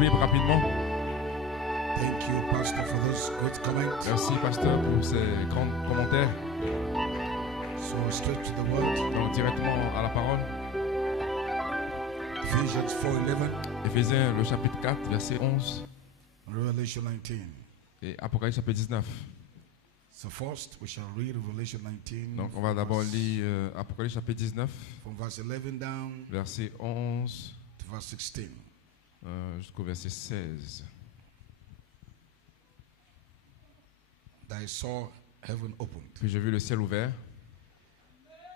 Bible rapidement. Thank you, Pastor, for those great comments. Merci, pasteur, pour ces grands commentaires. So straight to the word. Donc, directement à la parole. Ephesians 4:11. Éphésiens, le chapitre 4, verset 11. Revelation 19. Et Apocalypse, chapitre 19. So first, we shall read Revelation 19. Donc, on va d'abord lire Apocalypse, chapitre 19, from verse 11 down verset 11 to verse 16. jusqu'au verset 16. I saw heaven opened, Puis j'ai vu le ciel ouvert,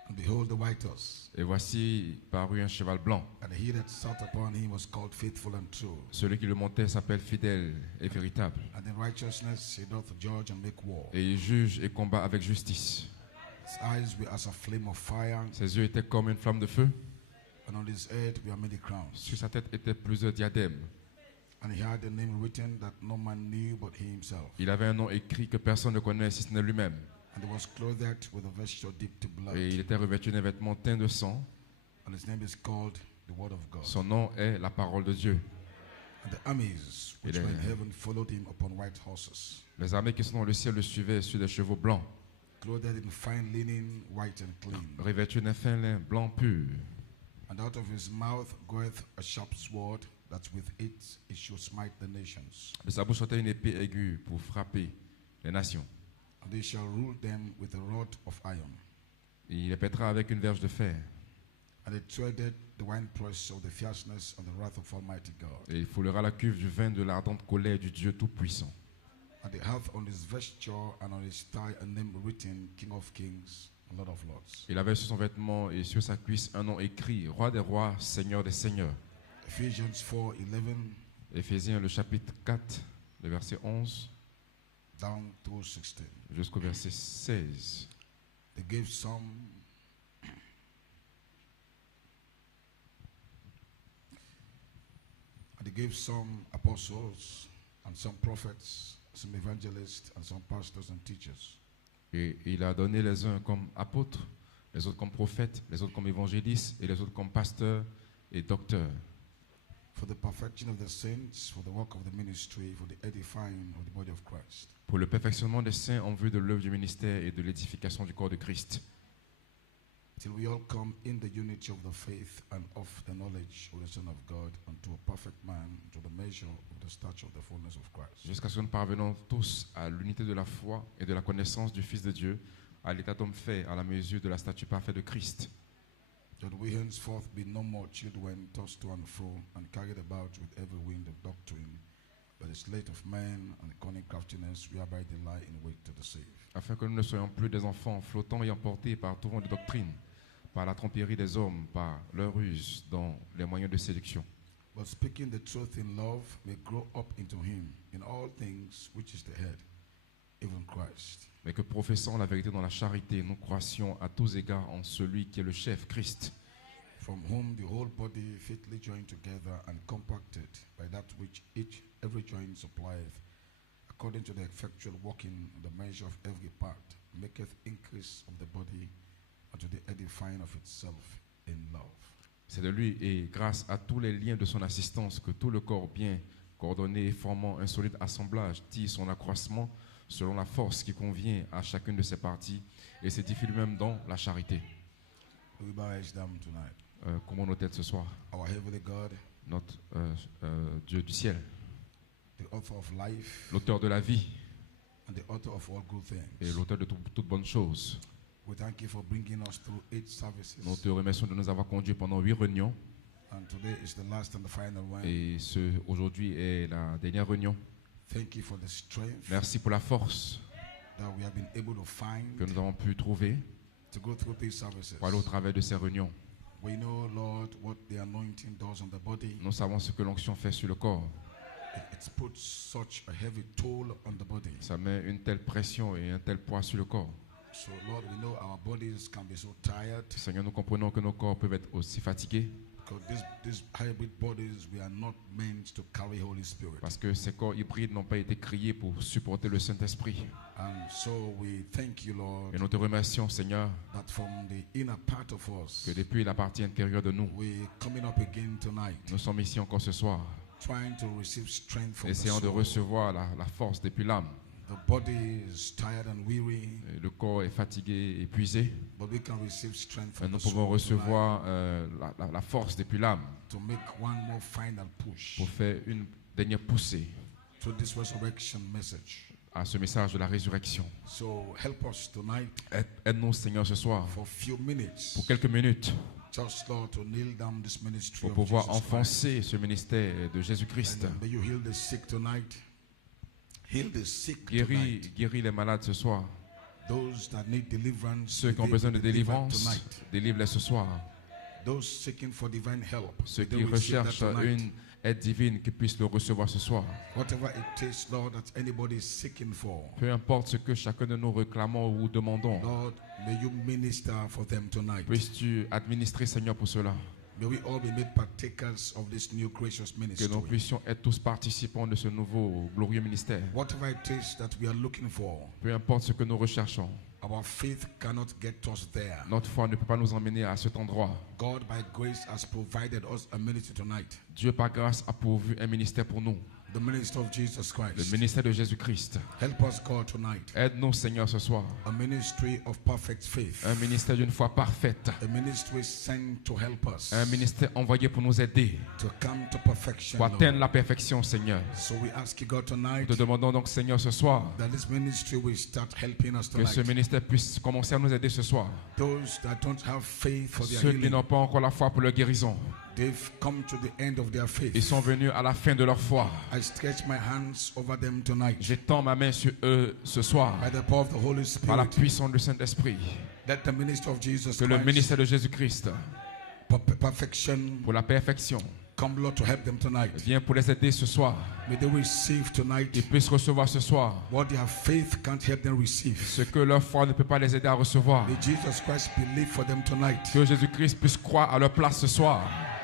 and behold, the white horse, et voici parut un cheval blanc. and he that sat upon him was called Faithful and True. Celui qui le montait s'appelle fidèle et véritable. And in righteousness he doth judge and make war. Et il juge et combat avec justice. His eyes were as a flame of fire, Ses yeux étaient comme une flamme de feu. and on his head were many crowns. Sur sa tête étaient plusieurs diadèmes. And he had a name written that no man knew but he himself. Il avait un nom écrit que personne ne connaît si ce n'est lui-même. And he was clothed with a vesture dipped to blood. Et il était revêtu d'un vêtement teint de sang. And his name is called the Word of God. Son nom est la parole de Dieu. And the armies which were in heaven followed him upon white horses, Les armées qui sont dans le ciel le suivaient sur des chevaux blancs, clothed in fine linen, white and clean. revêtus d'un fin lin blanc pur. And out of his mouth goeth a sharp sword, that with it he should smite the nations. De sa bouche sortait une épée aiguë pour frapper les nations. And he shall rule them with a rod of iron. Il les pètera avec une verge de fer. And he treaded the winepress of the fierceness and the wrath of Almighty God. Et il foulera la cuve du vin de l'ardente colère du Dieu Tout-Puissant. And he hath on his vesture and on his thigh a name written, King of Kings and Lord of Lords. Il avait sur son vêtement et sur sa cuisse un nom écrit, Roi des rois, Seigneur des seigneurs. Ephesians 4:11 Éphésiens, le chapitre 4, le verset 11 down to 16. jusqu'au verset 16. They gave some apostles and some prophets, some evangelists and some pastors and teachers. Et il a donné les uns comme apôtres, les autres comme prophètes, les autres comme évangélistes et les autres comme pasteurs et docteurs. For the perfection of the saints, for the work of the ministry, for the edifying of the body of Christ. Pour le perfectionnement des saints en vue de l'œuvre du ministère et de l'édification du corps de Christ. Till we all come in the unity of the faith and of the knowledge of the Son of God, unto a perfect man, to the measure of the stature of the fullness of Christ. Jusqu'à ce que nous parvenons tous à l'unité de la foi et de la connaissance du Fils de Dieu, à l'état d'homme fait à la mesure de la stature parfaite de Christ. That we henceforth be no more children tossed to and fro and carried about with every wind of doctrine, but the sleight of men and the cunning craftiness whereby they lie in wait to deceive. Afin que nous ne soyons plus des enfants flottants et emportés par tout vent de doctrine, par la tromperie des hommes, par leur ruse dans les moyens de séduction. But speaking the truth in love may grow up into him in all things which is the head, even Christ. Mais que professant la vérité dans la charité, nous croissions à tous égards en celui qui est le chef, Christ, From whom the whole body fitly joined together and compacted by that which every joint supplieth, according to the effectual working of the measure of every part, maketh increase of the body unto the edifying of itself in love. c'est de lui et grâce à tous les liens de son assistance que tout le corps bien coordonné et formant un solide assemblage tire son accroissement selon la force qui convient à chacune de ses parties et s'édifie lui-même dans la charité. We bow our heads down tonight. Comment nos têtes ce soir, Our heavenly God, notre Dieu du ciel, the author of life l'auteur de la vie and the author of all good et things. l'auteur de toutes bonnes choses. We thank you for bringing us through 8 services. Nous te remercions de nous avoir conduits pendant 8 réunions And today is the last and the final one. et aujourd'hui est la dernière réunion. Thank you for the strength Merci pour la force that we have been able to find que nous avons pu trouver to go through these services. pour aller au travers de ces réunions. We know, Lord, what the anointing does on the body. Nous savons ce que l'onction fait sur le corps. It puts such a heavy toll on the body. Ça met une telle pression et un tel poids sur le corps. So, Lord, we know our bodies can be so tired Seigneur, nous comprenons que nos corps peuvent être aussi fatigués because these hybrid bodies, we are not meant to carry Holy Spirit. parce que ces corps hybrides n'ont pas été créés pour supporter le Saint-Esprit. And so we thank you, Lord, Et nous te remercions, Seigneur, that from the inner part of us, que depuis la partie intérieure de nous, we're coming up again tonight nous sommes ici encore ce soir trying to receive strength from the essayant de soul. recevoir la force depuis l'âme. The body is tired and weary, Et le corps est fatigué, épuisé. but we can receive strength Mais from nous the pouvons soul recevoir la force depuis l'âme to make one more final push pour faire une dernière poussée to this resurrection message. à ce message de la résurrection. So help us tonight Aide-nous, Seigneur, ce soir, for a few minutes, pour quelques minutes, just Lord, to kneel down this ministry pour of pouvoir Jesus Christ. enfoncer ce ministère de Jésus-Christ. And may you heal the sick tonight. Heal the sick Guéris tonight. les malades ce soir. Those that need deliverance, Ceux qui ont may they besoin be de delivered délivrance, tonight. délivre-les ce soir. Those seeking for divine help, Ceux may they qui receive that recherchent tonight. une aide divine, qu'ils puissent le recevoir ce soir. Whatever it is, Lord, that anybody is seeking for, Peu importe ce que chacun de nous réclamons ou demandons, Lord, may you minister for them tonight. puisses-tu administrer, Seigneur, pour cela. May we all be made partakers of this new gracious Que ministry. nous puissions être tous participants de ce nouveau glorieux ministère. Whatever it is that we are looking for, Peu importe ce que nous recherchons, our faith cannot get us there. notre foi ne peut pas nous emmener à cet endroit. God, by grace, has provided us a ministry tonight. Dieu, par grâce, a pourvu un ministère pour nous. The ministry of Jesus Le Christ. ministère de Jésus-Christ. Help us, God, tonight. Aide-nous, Seigneur, ce soir. A ministry of perfect faith. Un ministère d'une foi parfaite. A ministry sent to help us Un ministère envoyé pour nous aider, to come to perfection. pour atteindre Lord. la perfection, Seigneur. So we ask you, God, tonight, Nous te demandons donc, Seigneur, ce soir, that this ministry will start helping us que ce tonight. ministère puisse commencer à nous aider ce soir. Those that don't have faith for their Ceux qui healing, n'ont pas encore la foi pour leur guérison, they've come to the end of their ils faith. sont venus à la fin de leur foi. I stretch my hands over them tonight. J'étends ma main sur eux ce soir, By the power of the Holy par la Spirit, puissance du Saint-Esprit. let the ministry of Jesus Que le Christ, ministère de Jésus-Christ, perfection, pour la perfection, come, Lord, to help them tonight. viens pour les aider ce soir. May they receive tonight Qu'ils puissent recevoir ce soir what their faith can't help them receive. ce que leur foi ne peut pas les aider à recevoir. May Jesus Christ believe for them tonight. Que Jésus-Christ puisse croire à leur place ce soir.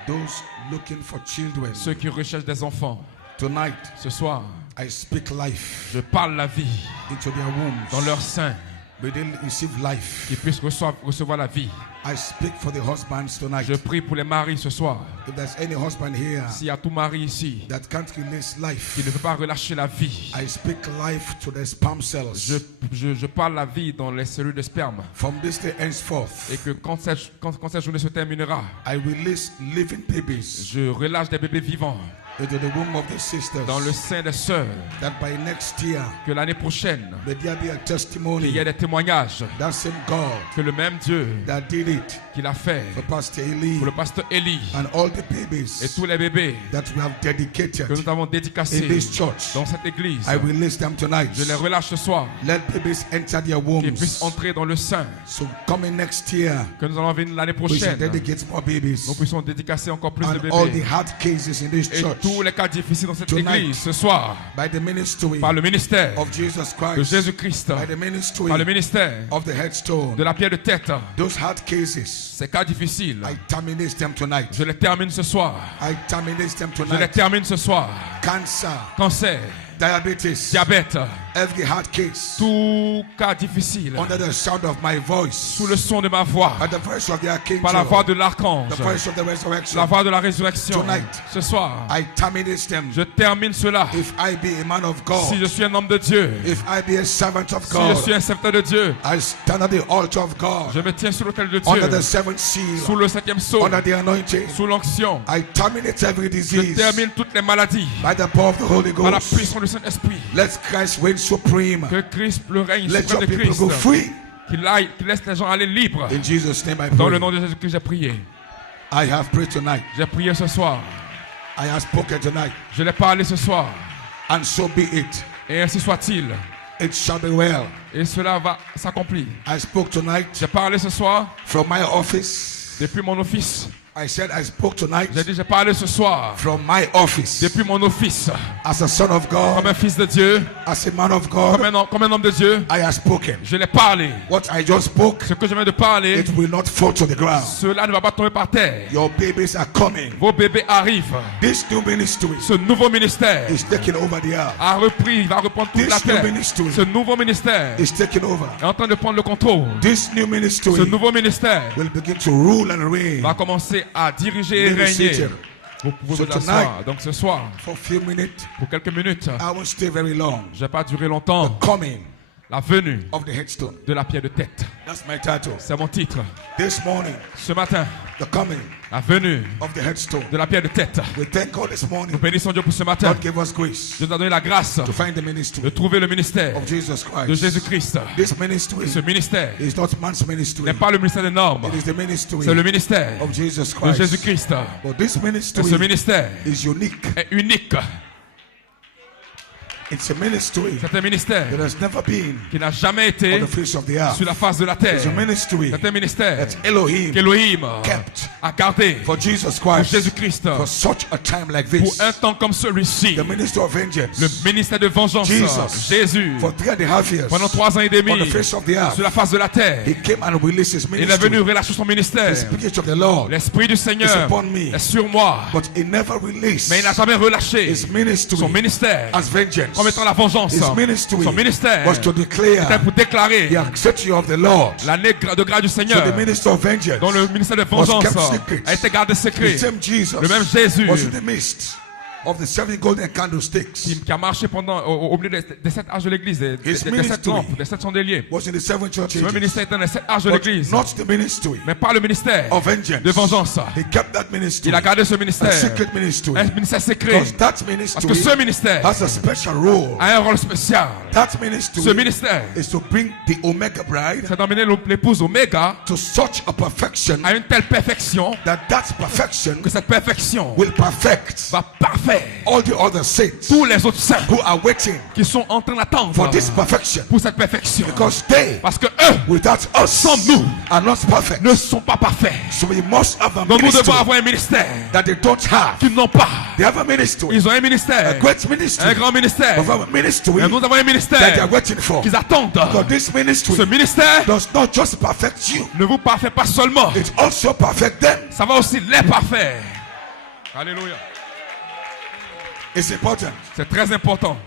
Those looking for children, Ceux qui recherchent des enfants, tonight, ce soir, I speak life je parle la vie into their wombs. dans leur sein. May they receive life. Qu'ils puissent recevoir la vie. I speak for the husbands tonight. Je prie pour les maris ce soir. If there's any husband here S'il y a tout mari ici that can't release life, qui ne peut pas relâcher la vie, I speak life to the sperm cells. je parle la vie dans les cellules de sperme. From this day henceforth, Et que quand cette journée se terminera, I release living babies je relâche des bébés vivants into the womb of the sisters. dans le sein des sœurs. That by next year, Que l'année prochaine, may there be a il y testimony. ait des témoignages That same God que le même Dieu that did it qui l'a fait for Pastor Eli pour le pasteur Élie and all the et babies tous les bébés that we have dedicated que nous avons in dédicacés this church, dans cette église. I release them tonight. Je les relâche ce soir, Let babies enter their qu'ils puissent wombs. entrer dans le sein. So coming next year, Que nous allons venir l'année we shall prochaine, dedicate more babies. nous puissions dédicacer encore plus de And all the bébés. hard cases in this Et church, tous les cas difficiles dans cette Tonight, église ce soir, by the ministry par le ministère of Jesus de Christ, Jésus-Christ, by the ministry par le ministère of the headstone, de la pierre de tête, those hard cases, ces cas difficiles, I terminate them tonight. je les termine ce soir. I terminate them Je les tonight. termine ce soir. Cancer, Cancer, diabetes, diabète, every hard case, tout cas difficile, under the sound of my voice, sous le son de ma voix, by the voice of the par la voix archangel, de l'archange, the voice of the la resurrection, voix de la résurrection, Tonight, ce soir, I terminate them. je termine cela. If I be a man of Si je God, suis un homme de Dieu, if I be a servant of si je suis God, un serviteur de Dieu, I stand at the altar of je God, me tiens sur l'autel de under Dieu, the seventh sous seal, le septième sceau, under the anointing. sous l'onction. I terminate every Je disease termine toutes les maladies by the power of the Holy par la Ghost. puissance du Saint-Esprit. Let Christ reign supreme. Que Christ, le règne Let your suprême de people Christ, go free. qu'il laisse les gens aller libres. In Jesus' name I Dans le pray. nom de Jésus que j'ai prié. I have prayed tonight. J'ai prié ce soir. I have spoken tonight. Je l'ai parlé ce soir. And so be it. Et ainsi soit-il. It shall be well. Et cela va s'accomplir. I spoke tonight J'ai parlé ce soir from my office. depuis mon office. I said I spoke tonight J'ai dit j'ai parlé ce soir from my office. depuis mon office. As a son of Comme God, un fils de Dieu, as a man of God, comme un homme de Dieu, I have spoken. je l'ai parlé. What I just spoke, Ce que je viens de parler, it will not fall to the ground. cela ne va pas tomber par terre. Your babies are coming. Vos bébés arrivent. This new ministry Ce nouveau ministère is taking over the earth. a repris, il va reprendre toute la This new terre. ministry Ce nouveau ministère is taking over. est en train de prendre le contrôle. This new ministry Ce nouveau ministère will begin to rule and reign. va commencer à diriger et Maybe régner. Satan, Vous pouvez So vous asseoir. tonight- Donc ce soir, For a few minutes, pour quelques minutes, I won't stay very long. je ne vais pas durer longtemps. Coming La venue of the headstone. de la pierre de tête. That's my title. C'est mon titre. This morning, Ce matin, the coming la venue of the headstone. de la pierre de tête. We thank God this morning. Nous bénissons Dieu pour ce matin. God gave us grace Dieu nous a donné la grâce to find the de ministry trouver le ministère of Jesus de Christ. Jésus-Christ. This ministry Ce ministère is not man's ministry. n'est pas le ministère des normes. It is the ministry C'est le ministère of Jesus de Christ. Jésus-Christ. But this Et ce ministry ministère is unique. est unique. It's a ministry C'est un ministère that has never been qui n'a jamais on été the face of the earth. sur la face de la terre. It's a ministry C'est un ministère that Elohim qu'Élohim kept a gardé for Jesus pour Christ Jésus-Christ for such a time like pour this. un temps comme celui-ci. The ministry of Le vengeance. ministère de vengeance. Jesus, Jésus, for 3.5 years pendant 3 ans et demi on the face of the earth, sur la face de la terre, he came and released his il est venu ministry. relâcher son ministère. The Spirit of the Lord L'Esprit du is Seigneur upon me. est sur moi. But he never released Mais il n'a jamais relâché his ministry son ministère as vengeance. comme étant la vengeance. His ministry Son ministère was to était declare pour déclarer the acceptance of the Lord. l'année de grâce du So Seigneur, the ministry of vengeance dont le ministère de was vengeance kept secret. a été gardé secret. The same Jesus Le même Jésus was in the midst of the 7 golden candlesticks. qui a marché pendant au milieu des 7 âges de l'église, des His 7 ministry lampes, des 7 chandeliers. Was in the 7 church Le même ages. ministère était dans les 7 âges de But l'église, not the ministry mais pas le ministère of vengeance. de vengeance. He kept that ministry Il a gardé ce a ministère, secret ministry. un ministère secret, Because that parce ministry que ce ministère has a special role. a un rôle spécial. That ministry Ce ministère, is to bring the Omega bride c'est d'emmener l'épouse Oméga to such a perfection à une telle perfection that perfection que cette perfection will perfect va parfaire all the other saints tous les autres saints who are waiting qui sont en train d'attendre for this perfection. pour cette perfection. Because they, Parce que eux without us, Sans nous, are not perfect. ne sont pas parfaits. So we must have a Donc nous ministry devons avoir un ministère that they don't have. qu'ils n'ont pas. They have a ministry, Ils ont un a ministère, great ministry, un grand ministère. of a ministry Et nous avons un that they ministère are waiting for. qu'ils attendent. Because this Ce ministry ministère does not just perfect you, ne vous parfait pas seulement, it also perfect them. ça va aussi les parfaire. Alléluia. It's important. C'est très important.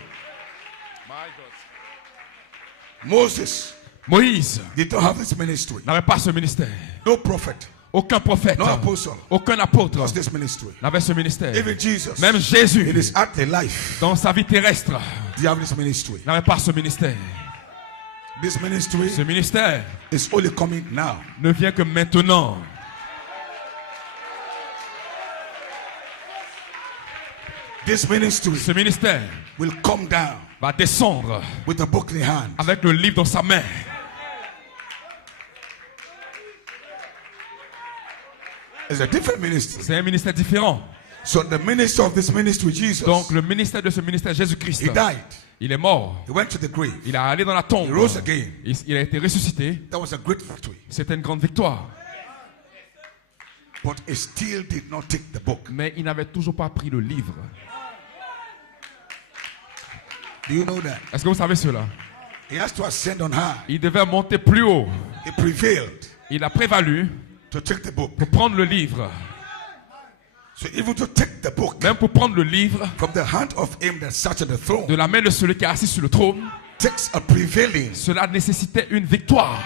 Moses Moïse did not have this ministry. n'avait pas ce ministère. No prophet, Aucun prophète, no apostle aucun apôtre has this ministry. n'avait ce ministère. Even Jesus, Même Jésus, in his earthly life, dans sa vie terrestre, they have this ministry. n'avait pas ce ministère. This ministry Ce ministère is only coming now. ne vient que maintenant. This ministry Ce ministère will come down va descendre with a book in hand. avec le livre dans sa main. It's a different ministry. C'est un ministère différent. So the minister of this ministry, Jesus, Donc le ministère de ce ministère, Jésus-Christ, he died. il est mort. He went to the grave. Il est allé dans la tombe. He rose again. Il a été ressuscité. That was a great victory. C'était une grande victoire. But he still did not take the book. Mais il n'avait toujours pas pris le livre. Do you know that? Est-ce que vous savez cela? He has to ascend on high. Il devait monter plus haut. He prevailed Il a prévalu to take the book. pour prendre le livre. So even to take the book Même pour prendre le livre from the hand of him that sat on the throne de la main de celui qui est assis sur le trône, takes a prevailing. cela nécessitait une victoire.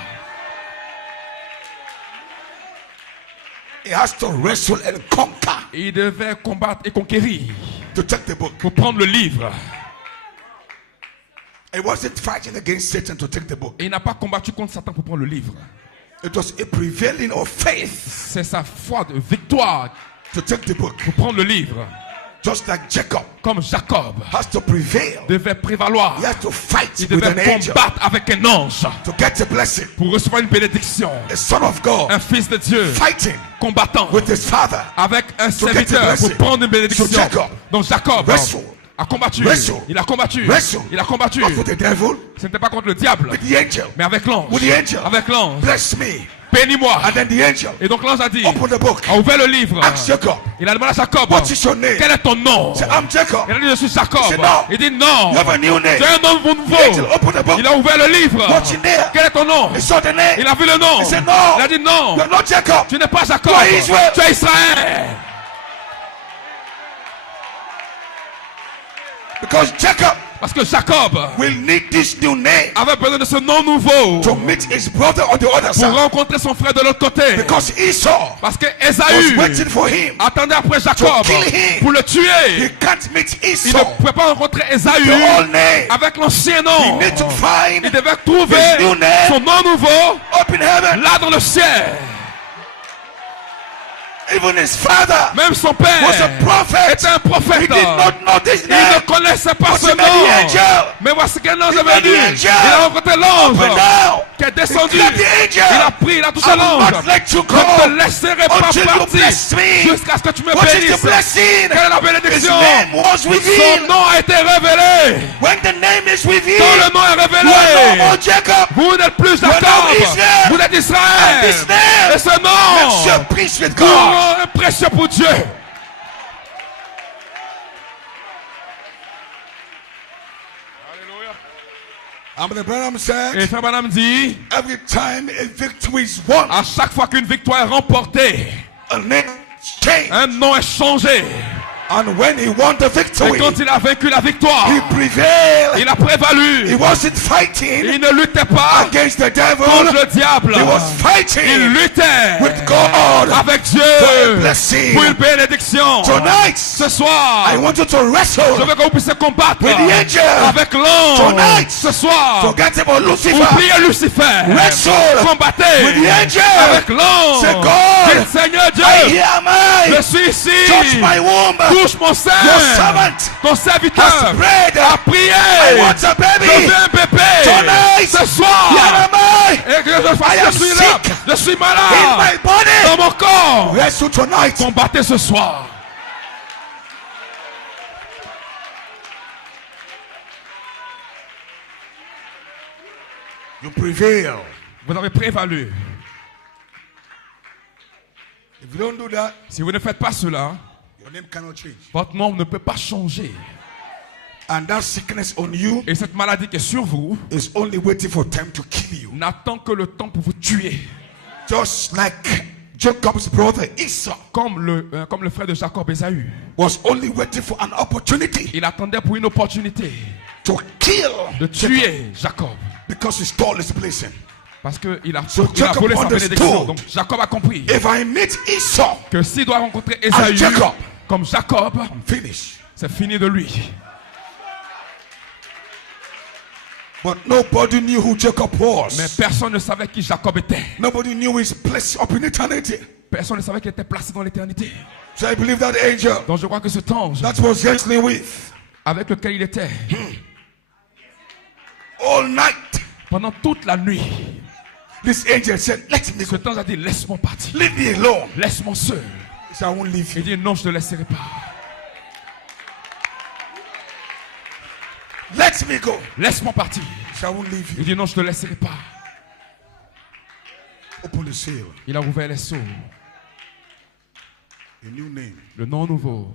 He has to wrestle and conquer Et il devait combattre et conquérir to take the book. pour prendre le livre. He wasn't fighting against Satan to take the book. Et il n'a pas combattu contre Satan pour prendre le livre. It was a prevailing of faith C'est sa foi de victoire to take the book. pour prendre le livre. Just like Jacob Comme Jacob has to prevail. devait prévaloir. He has to fight Il with an devait angel combattre avec un ange to get a blessing. pour recevoir une bénédiction. A son of God Un fils de Dieu fighting combattant with his father. avec un get a serviteur blessing. pour prendre une bénédiction. So Jacob Donc Jacob wrestled. a combattu. Wrestle. Il a combattu. Wrestle. Il a combattu. Not with the devil, Ce n'était pas contre le diable, with the angel. mais avec l'ange. With the angel. Avec l'ange. Bless me. Bénis-moi. And then the angel Et donc l'ange a dit, open the book. a ouvert le livre. Ask Jacob, Il a demandé à Jacob, what is your name? quel est ton nom? Say, I'm Jacob. Il a dit, je suis Jacob. He said, no. Il dit non. You have a new name. Tu as un nom The angel nouveau. opened the book. Il a ouvert le livre. What's in there? Quel est ton nom? He saw the name. Il a vu le nom. He said, no. Il a dit non. You're not Jacob. Tu n'es pas Jacob. You are Israel. Tu es Israël. Because Jacob Parce que Jacob will need this new name avait besoin de ce nom nouveau to meet his brother on the other pour side. rencontrer son frère de l'autre côté. Because Esau Parce que was Ésaü waiting for him. attendait après Jacob to kill him. pour le He tuer. can't meet Il ne Esau. pouvait pas rencontrer Ésaü The old name. avec l'ancien He nom. need to Il find devait trouver his new name son nom nouveau up in heaven. là dans le ciel. Even his father Même son was père a prophet. était un He prophète. did not know this Il name. ne connaissait pas But ce he met the nom. angel. Mais voici qu'un ange He est met the venu. angel. Il a rencontré Up l'ange and down. qui est descendu. He grabbed the angel. Il a pris, il a touché I will l'ange. not let you Je ne te go laisserai pas until you partir bless me. jusqu'à ce que tu me What is the bénisses. blessing? Quelle est la His bénédiction? name was Son revealed. nom a été révélé. When the name is Quand revealed, le nom est you are no révélé, more Jacob. vous n'êtes plus now Jacob. Israel. Vous êtes Israël. And this name Et ce makes you a nom priest with vous God. rend précieux pour Dieu. I'm the Branham said, Et Frère Branham dit, every time a victory is won, à chaque fois qu'une victoire est remportée, a name change. un nom est changé. And when he won the Et victory, quand il a vaincu la victoire, he prevailed. il a prévalu. He wasn't fighting Il ne luttait pas against the devil. contre le diable. He was Il fighting luttait with God avec Dieu for a blessing. pour une bénédiction. Tonight, Ce soir, I want you to je wrestle. veux que vous puissiez combattre With the angel. avec l'ange. Tonight. Ce soir, Forget about Lucifer. oubliez Lucifer. Wrestle Combattez with the angel. avec l'ange. Say, God, Dites, Seigneur Dieu, here am I. je suis ici. Touch my womb. Touche mon sein. Your servant Ton serviteur has prayed. a prié. I want a Je baby. veux un bébé. Tonight. Ce soir. Here am I. Et que je I fasse, am je suis là. sick. Je suis In malade. my body. Dans mon corps. Wrestle tonight. Combattez ce soir. You prevail. Vous avez prévalu. If you don't do that, Si vous ne faites pas cela, your name cannot change. votre nom ne peut pas changer. And that sickness on you Et cette maladie qui est sur vous is only waiting for time to kill you. n'attend que le temps pour vous tuer. Just like Jacob's brother Esau Comme le frère de Jacob, Ésaü. was only waiting for an opportunity Il attendait pour une opportunité to kill de tuer Jacob. because he stole his blessing. Parce qu'il a, So il a Jacob volé sa understood. bénédiction. Donc Jacob a compris If I meet Esau, que s'il doit rencontrer Ésaü Jacob. comme Jacob, I'm finished. c'est fini de lui. But nobody knew who Jacob Mais was. personne ne savait qui Jacob était. Nobody knew his place up in eternity. Personne ne savait qu'il était placé dans l'éternité. So I believe that angel Donc je crois que cet ange that was wrestling with avec lequel il était all night. pendant toute la nuit, This angel said, let me go. cet ange a dit laisse-moi partir, Leave me alone. laisse-moi seul. So I won't leave Il you. dit non, je ne te laisserai pas. Let me go. Laisse-moi partir. So I won't leave Il you. dit non, je ne te laisserai pas. Open the seal. Il a ouvert les sceaux. A new name. Le nom nouveau.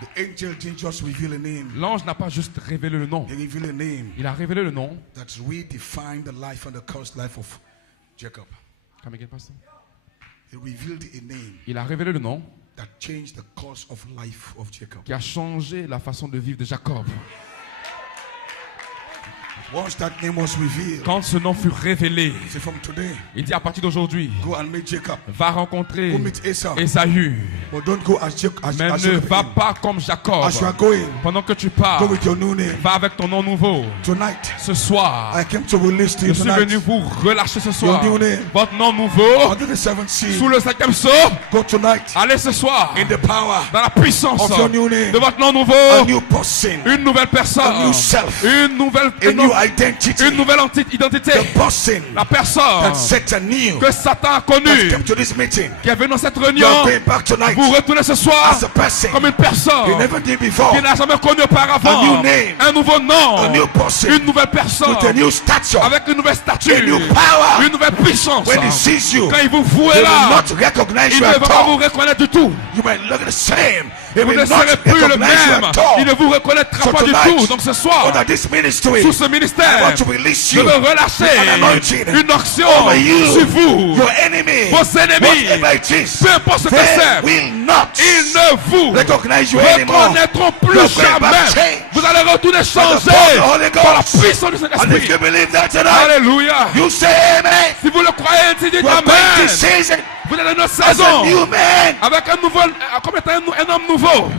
The angel didn't just reveal a name. L'ange n'a pas juste révélé le nom. He revealed a name Il a révélé le nom. that redefined the life and the cursed life of Jacob. Come again, Pastor. He revealed a name Il a révélé le nom that changed the course of life of Jacob. qui a changé la façon de vivre de Jacob. Once that name was revealed, Quand ce nom fut révélé, say from today, il dit à partir d'aujourd'hui, go and meet Jacob. va rencontrer Go meet Esau. Ésaü. But don't go as Jacob. Mais ne va pas comme Jacob. As you are going, Pendant que tu go pars, with your new name. va avec ton nom nouveau. Tonight, Ce soir, I came to release to je you suis tonight. venu vous relâcher ce soir. Your new name. Votre nom nouveau, Under the seventh seal, sous le 5e sceau, go tonight allez ce soir, in the power dans la puissance of your new name. de votre nom A nouveau, new person, une nouvelle a personne, new self, une nouvelle a new identity. une nouvelle identité. The person La personne that set a new que Satan a that connue, came to this meeting. qui est venue dans cette You're réunion, going back tonight vous retournez ce soir as a person comme une personne you never did before. qui n'a jamais connu A auparavant. new name. Un nouveau nom, A new person une nouvelle personne with a new stature, avec une nouvelle a statue, new power, une nouvelle puissance. When he sees you, Quand il vous he voit will là, not recognize il you ne at va pas vous all. reconnaître du tout. You might look the same. He Vous will ne not serez plus le recognize you même. at all. Il ne vous reconnaîtra So pas du tonight, tout. Donc ce soir, under this ministry, sous ce I ministère, want to release je you veux relâcher an anointing une onction over you, sur vous. your enemy, Vos ennemis, whatever it is, peu importe ce que they c'est, will not ils ne vous recognize you anymore. reconnaîtront plus You're going back jamais. change. Vous allez retourner By the power of the changer Holy par la Ghost. puissance du And if Saint-Esprit. you believe that tonight, Alléluia. you say amen. Si vous le croyez, dites You are going Amen. this season Vous êtes dans une autre as a saison new man. avec un nouveau, comme étant un homme nouveau.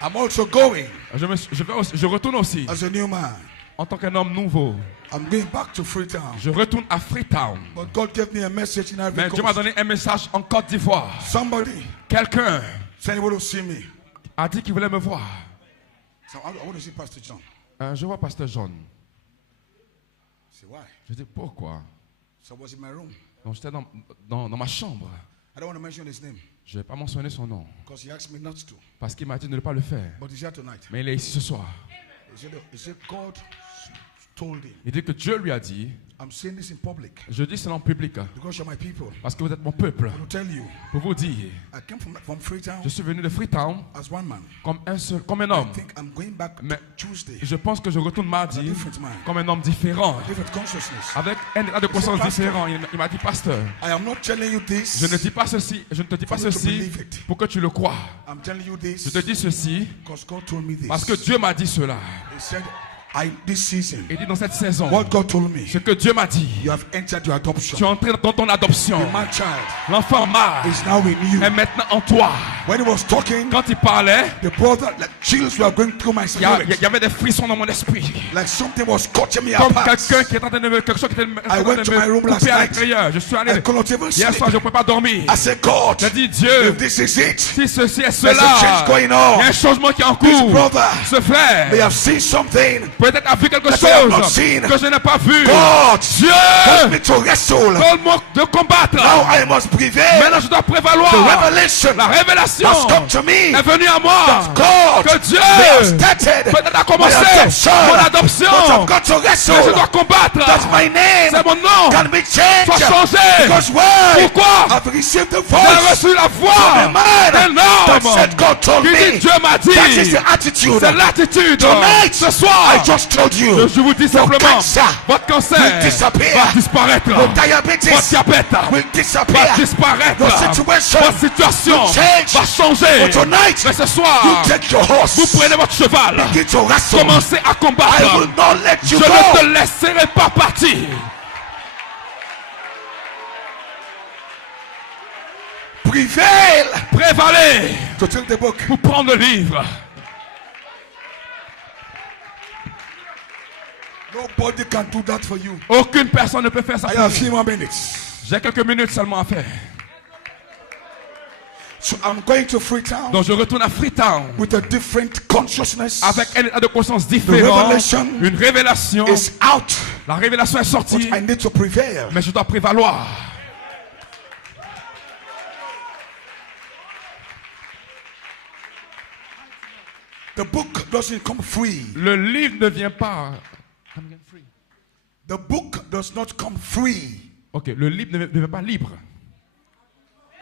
I'm also going Je retourne aussi as a new man. en tant qu'un homme nouveau. I'm going back to Freetown. Je retourne à Freetown. But God gave me a message in Ivory Mais Dieu m'a Coast. donné un message en Côte d'Ivoire. Somebody Quelqu'un said he want to see me. a dit qu'il voulait me voir. So I want to see Pastor John. Je vois Pasteur John. I said, why? Je dis pourquoi? So I was in my room. Donc j'étais dans ma chambre. I don't want to mention his name Je ne vais pas mentionner son nom. because he asked me not to. Parce qu'il m'a dit de ne pas le faire. But he's here tonight. Mais il est ici ce soir. He said God told him. Il dit que Dieu lui a dit, I'm saying this in public je dis cela en public, because you're my people. parce que vous êtes mon peuple. I will tell you, Pour vous dire, I came from Freetown je suis venu de Freetown as one man. comme un I homme. think I'm going back Mais Tuesday. je pense que je retourne mardi different man. comme un homme différent. Different consciousness. Avec un état de conscience Pastor, différent. Il m'a dit, pasteur, I am not telling you this. je ne dis pas ceci, je ne te dis pas For you to ceci believe it. pour que tu le crois. I'm telling you this Je te dis ceci because God told me this. parce que Dieu m'a dit cela. He said, this season, Il dit dans cette saison, what God told me, ce que Dieu m'a dit, you have entered your adoption. tu es entré dans ton adoption. The man child L'enfant mâle is now in you. est maintenant en toi. When he was talking, Quand il parlait, the brother, like chills were going through my il spirit. y avait des frissons dans mon esprit. Like something was cutting me Comme apart. quelqu'un qui est en train de me, quelque chose qui était en I train went de to my room me last couper à night. l'intérieur. Je suis allé. I couldn't even Hier soir, sleep. je ne pouvais pas dormir. I said, God, J'ai dit, Dieu, if this is it, si ceci est there's a cela, change going il y a on. un changement qui est en This cours. brother Ce frère, may have seen something peut-être a vu quelque that I have not chose seen. que je n'ai pas vu. God, Dieu, help me to wrestle. donne-moi de combattre. Now I must prevail. Maintenant, je dois The prévaloir. revelation La révélation has come to me. est venue à moi. God Que Dieu may have started peut-être a my commencé adoption. mon But adoption. I've got to Mais je wrestle dois combattre. that my name C'est mon nom. can be changed. Soit changé. Because why? Pourquoi? I've received the J'ai voice reçu la from a voix man d'un that homme said God told qui dit me. Dieu m'a dit. That is the attitude. C'est l'attitude. Tonight, Ce soir, I just told you. je vous dis Your simplement, cancer votre cancer will disappear. va disparaître. Your Votre diabetes diabète will va disappear. disparaître. Your situation Votre situation will change. va changer. But tonight, Mais ce soir, you take your horse. vous prenez votre cheval. Begin to wrestle. Commencez à I combattre. will not let Je you ne te go. laisserai pas partir. Prevail Prévalez to take the book. pour prendre le livre. Nobody can do that for you. Aucune personne ne peut faire ça I pour have vous. few more minutes. J'ai quelques minutes seulement à faire. So I'm going to Freetown Donc je retourne à Freetown with a different consciousness. avec un état de conscience différent. revelation Une révélation. Is out. La révélation est sortie. But I need to prevail. Mais je dois prévaloir. The book doesn't come free. Le livre ne vient pas. The book does not come free. Ok, le livre ne vient pas libre.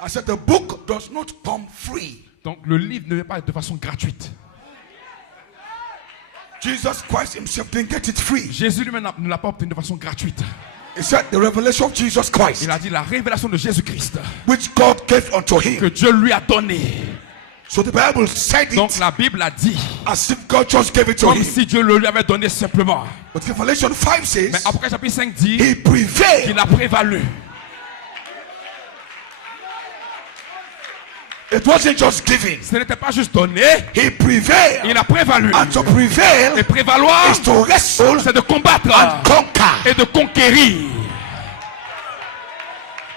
I said the book does not come free. Donc le livre ne vient pas de façon gratuite. Jesus Christ himself didn't get it free. Jésus lui-même ne l'a pas obtenu de façon gratuite. He said the revelation of Jesus Christ, Il a dit la révélation de Jésus-Christ which God gave unto him. que Dieu lui a donné. So the Bible said Donc it la Bible a dit as if God just gave it to comme him. si Dieu le lui avait donné simplement. But Revelation 5 Mais says après chapitre 5 dit he prevailed. qu'il a prévalu. It wasn't just given. Ce n'était pas juste donné, He prevailed. il a prévalu. And to prevail Et prévaloir, is to wrestle c'est de combattre and conquer. et de conquérir.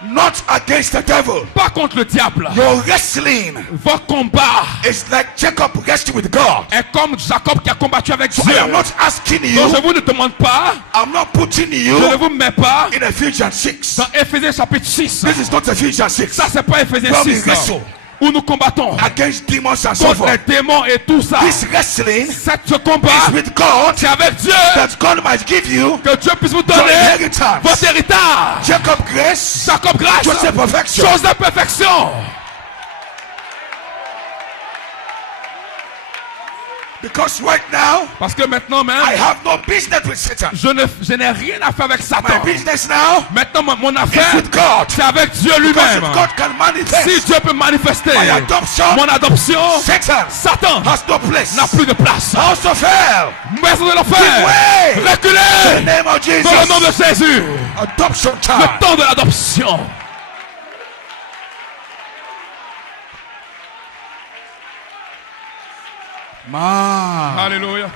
Not against the devil. Pas contre le diable. Your wrestling Votre combat is like Jacob wrestling with God. est comme Jacob qui a combattu avec So Dieu. I am not asking you, Donc je vous ne demande pas, I'm not putting je ne you vous mets pas in Ephesians 6. dans Éphésiens chapitre 6. This is not Ephesians 6. Ça c'est pas Éphésiens Where we 6. wrestle. où nous combattons against demons and so contre les forth. démons et tout ça. This wrestling Ce combat, is with God, c'est avec Dieu. that God might give you Que Dieu puisse vous your donner inheritance. votre héritage. Jacob grace, Jacob grâce, Joseph perfection. chose de perfection. Because right now, Parce que maintenant même, I have no business with Satan. je n'ai rien à faire avec My Satan. business now Maintenant, mon is affaire, with God. c'est avec Dieu Because lui-même. if God can Si manifest, Dieu peut manifester my adoption, mon adoption, Satan Satan has no place. n'a plus de place. House of hell, Maison de give l'enfer, way. In the reculez name of dans le nom de Jesus. Jésus. Adoption Le time. temps de l'adoption. Man. Alléluia.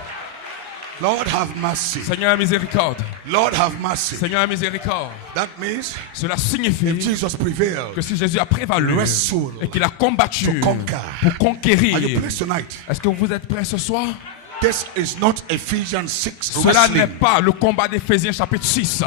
Lord have mercy. Seigneur, miséricorde. Lord have mercy. Seigneur, miséricorde. That means Cela signifie if Jesus prevailed, que si Jésus a prévalu wrestled et qu'il a combattu to conquer. pour Are conquérir, you pleased tonight? est-ce que vous êtes prêts ce soir? This is not Ephesians 6 Cela n'est wrestling. pas le combat d'Éphésiens chapitre 6.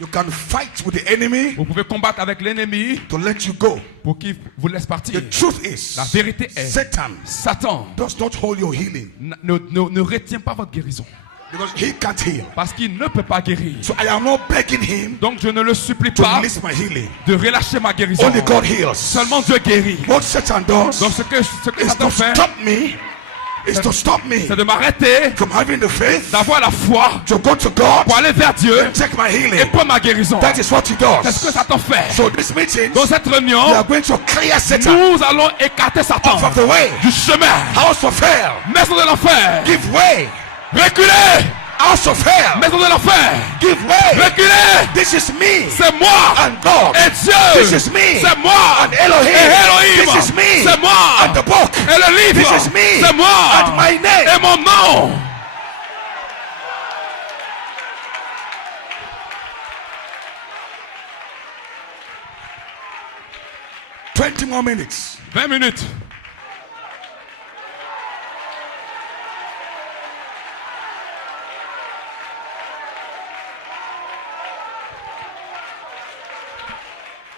You can fight with the enemy Vous pouvez combattre avec l'ennemi to let you go. pour qu'il vous laisse partir. The truth is, La vérité est, Satan Satan does not hold your healing ne retient pas votre guérison because he can't heal. parce qu'il ne peut pas guérir. So I am not begging him Donc je ne le supplie to pas release my healing. de relâcher ma guérison. Only God heals. Seulement Dieu guérit. What Satan does Donc ce que is Satan to fait, stop me, is to stop me c'est de m'arrêter from having the faith d'avoir la foi to go to God pour aller vers Dieu and take my et healing. prendre ma guérison. That is what he C'est ce que does. Satan fait. So this meeting, Dans cette we réunion, are going to clear Satan nous allons écarter Satan off of the way. du chemin. House of hell, Maison de l'enfer, give way. reculez. House of hell, Maison de l'enfer, give way. reculez. This is me C'est moi and God. et This Dieu. is me C'est moi and Elohim. et Elohim. This is me C'est moi and the book. et le livre. This is me C'est moi and my name. et mon nom. $20 more minutes. 20 minutes.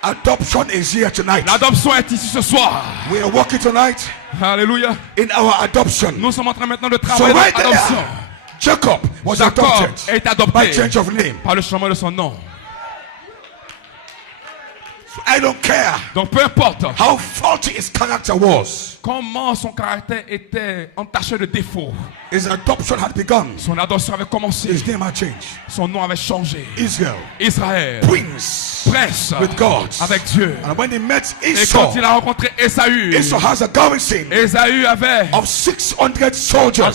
Adoption is here tonight. L'adoption est ici ce soir. We are walking tonight Alléluia. in our adoption. Nous sommes en train maintenant de So travailler dans right l'adoption. there, Jacob was Jacob adopted est by adopté change of name. par le changement de son nom. So I don't care Donc peu importe how faulty his character was. comment son caractère était entaché de défauts, His adoption had begun. son adoption avait commencé, His name had changed. son nom avait changé. Israel, Israël, prince prince with God. avec Dieu. And when he met Et Esau, quand il a rencontré Ésaü, Esau has a garrison Ésaü avait of 600 soldiers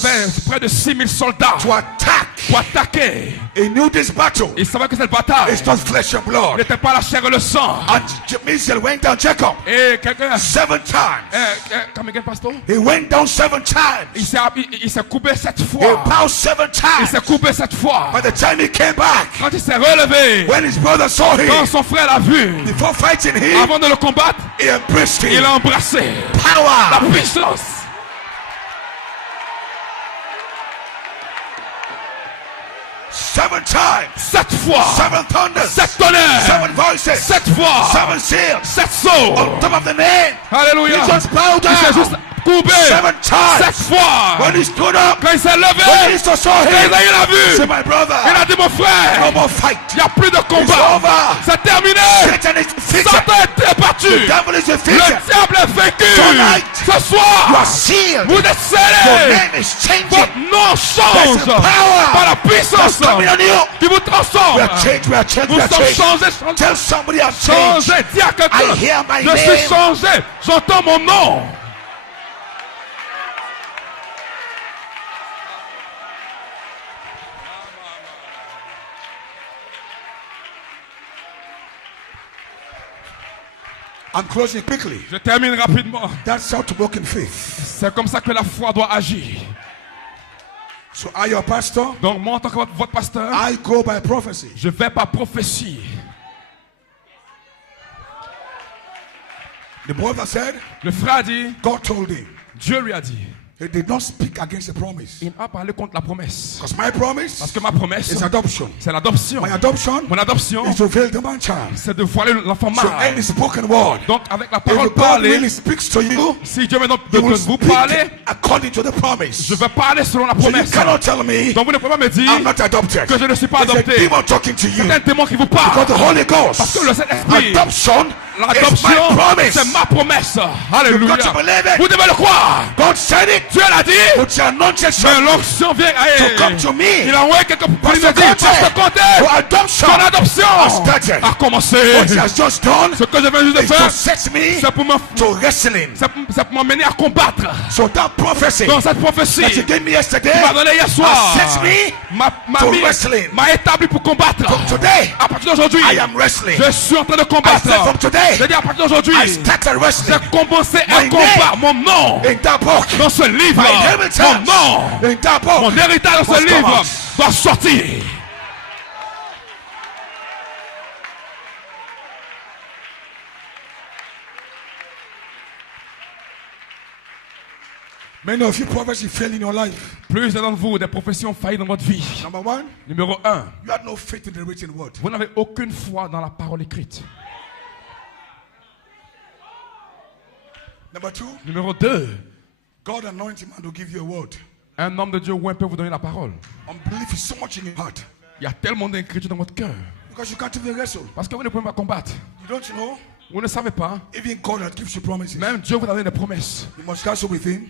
près de 6000 soldats to attack. pour attaquer. He knew this battle Il savait que cette bataille is not flesh and blood. n'était pas la chair et le sang. And Israel went down Jacob Et quelqu'un, 7 times. comme again, pasteur, He went down 7 times. il s'est coupé 7 He fois. bowed 7 Il times. s'est coupé 7 fois. By the time he came back, Quand il s'est relevé, when his brother saw quand him, son frère l'a vu, before fighting him, avant de le combattre, he embraced il him. l'a embrassé. La Power. puissance. Seven times. 7 fois. 7 thunders. 7 tonnerres. 7 voices. 7 fois. 7 seals. 7 sauts. On top of the name. He Alléluia. just bowed Il s'est juste down. coupé 7 times. 7 fois. When he stood up, Quand il s'est when levé, Esau saw quand him, Isaïe l'a he said, vu, my brother, il a dit mon no frère, more fight. il n'y a plus de It's combat. over. C'est terminé. Satan is defeated. Satan a été battu. The devil is Le defeated. diable est vaincu. Tonight, Ce You are soir, sealed. vous êtes Your scellés. name is changing. Votre nom change There's a power par la puissance that's coming on you. qui vous transforme. We are changed. We are changed. Nous We are sommes changed. changés. Tell somebody I'm changed. Changés. Dis à I quelqu'un, hear my je suis name. changé. J'entends mon nom. I'm closing quickly. Je termine rapidement. That's how to walk in faith. C'est comme ça que la foi doit agir. So I, your pastor, Donc moi, en tant que votre pasteur, I go by prophecy. je vais par prophétie. The brother said, Le frère a dit, God told him, Dieu lui a dit, He did not speak against the promise. Il n'a pas parlé contre la promesse. Because my promise Parce que ma promesse, is adoption. c'est l'adoption. My adoption Mon adoption, is to veil the man child. c'est de voiler l'enfant So mâle. any spoken word, Donc avec la if parole God parlée, really speaks to you, si Dieu maintenant you will vous speak parler, according to the promise. je vais parler selon la So you promesse. cannot tell me Donc vous ne pouvez pas me dire I'm not adopted. que je ne suis pas It's a adopté. demon talking to you. C'est un démon qui vous Because parle. the Holy Parce Ghost, que le Saint-Esprit, adoption is l'adoption, my promise. c'est ma promesse. Alléluia. You've got to believe it. Vous devez le croire. God said it. Dieu l'a dit. But your anointed Mais son l'onction vient to come to me. Il a envoyé quelques pour lui Pastor dire, Pasteur Conte, for adoption ton adoption has started. a commencé. What he has just done Ce que je viens juste de is to faire, set me c'est pour to wrestling. m'emmener à combattre. So that prophecy Dans cette prophétie that he gave me yesterday qu'il m'a donné hier soir, has set me to wrestling. m'a établi pour combattre. From today, À partir d'aujourd'hui, I am wrestling. je suis en train de I combattre. said from today, Je dis à partir d'aujourd'hui, I started wrestling. j'ai commencé un My combat. Mon nom In that book, dans ce livre, my mon inheritance nom, in that book, mon héritage dans ce must come livre out. doit sortir. Many of you prophecy fail in your life. Plus d'entre vous, des professions faillies dans votre vie. Number one, Numéro 1, you had no faith in the written word. vous n'avez aucune foi dans la parole écrite. Number two, Numéro 2, God anointed man to give you a word. un homme de Dieu ou un peut vous donner la parole. Unbelief is so much in your heart. Il y a tellement d'inquiétude dans votre cœur. Because you can't even wrestle. Parce que vous ne pouvez pas combattre. You don't know? Vous ne savez pas. Even God that gives you promises. Même Dieu vous a donné des promesses. You must wrestle with him.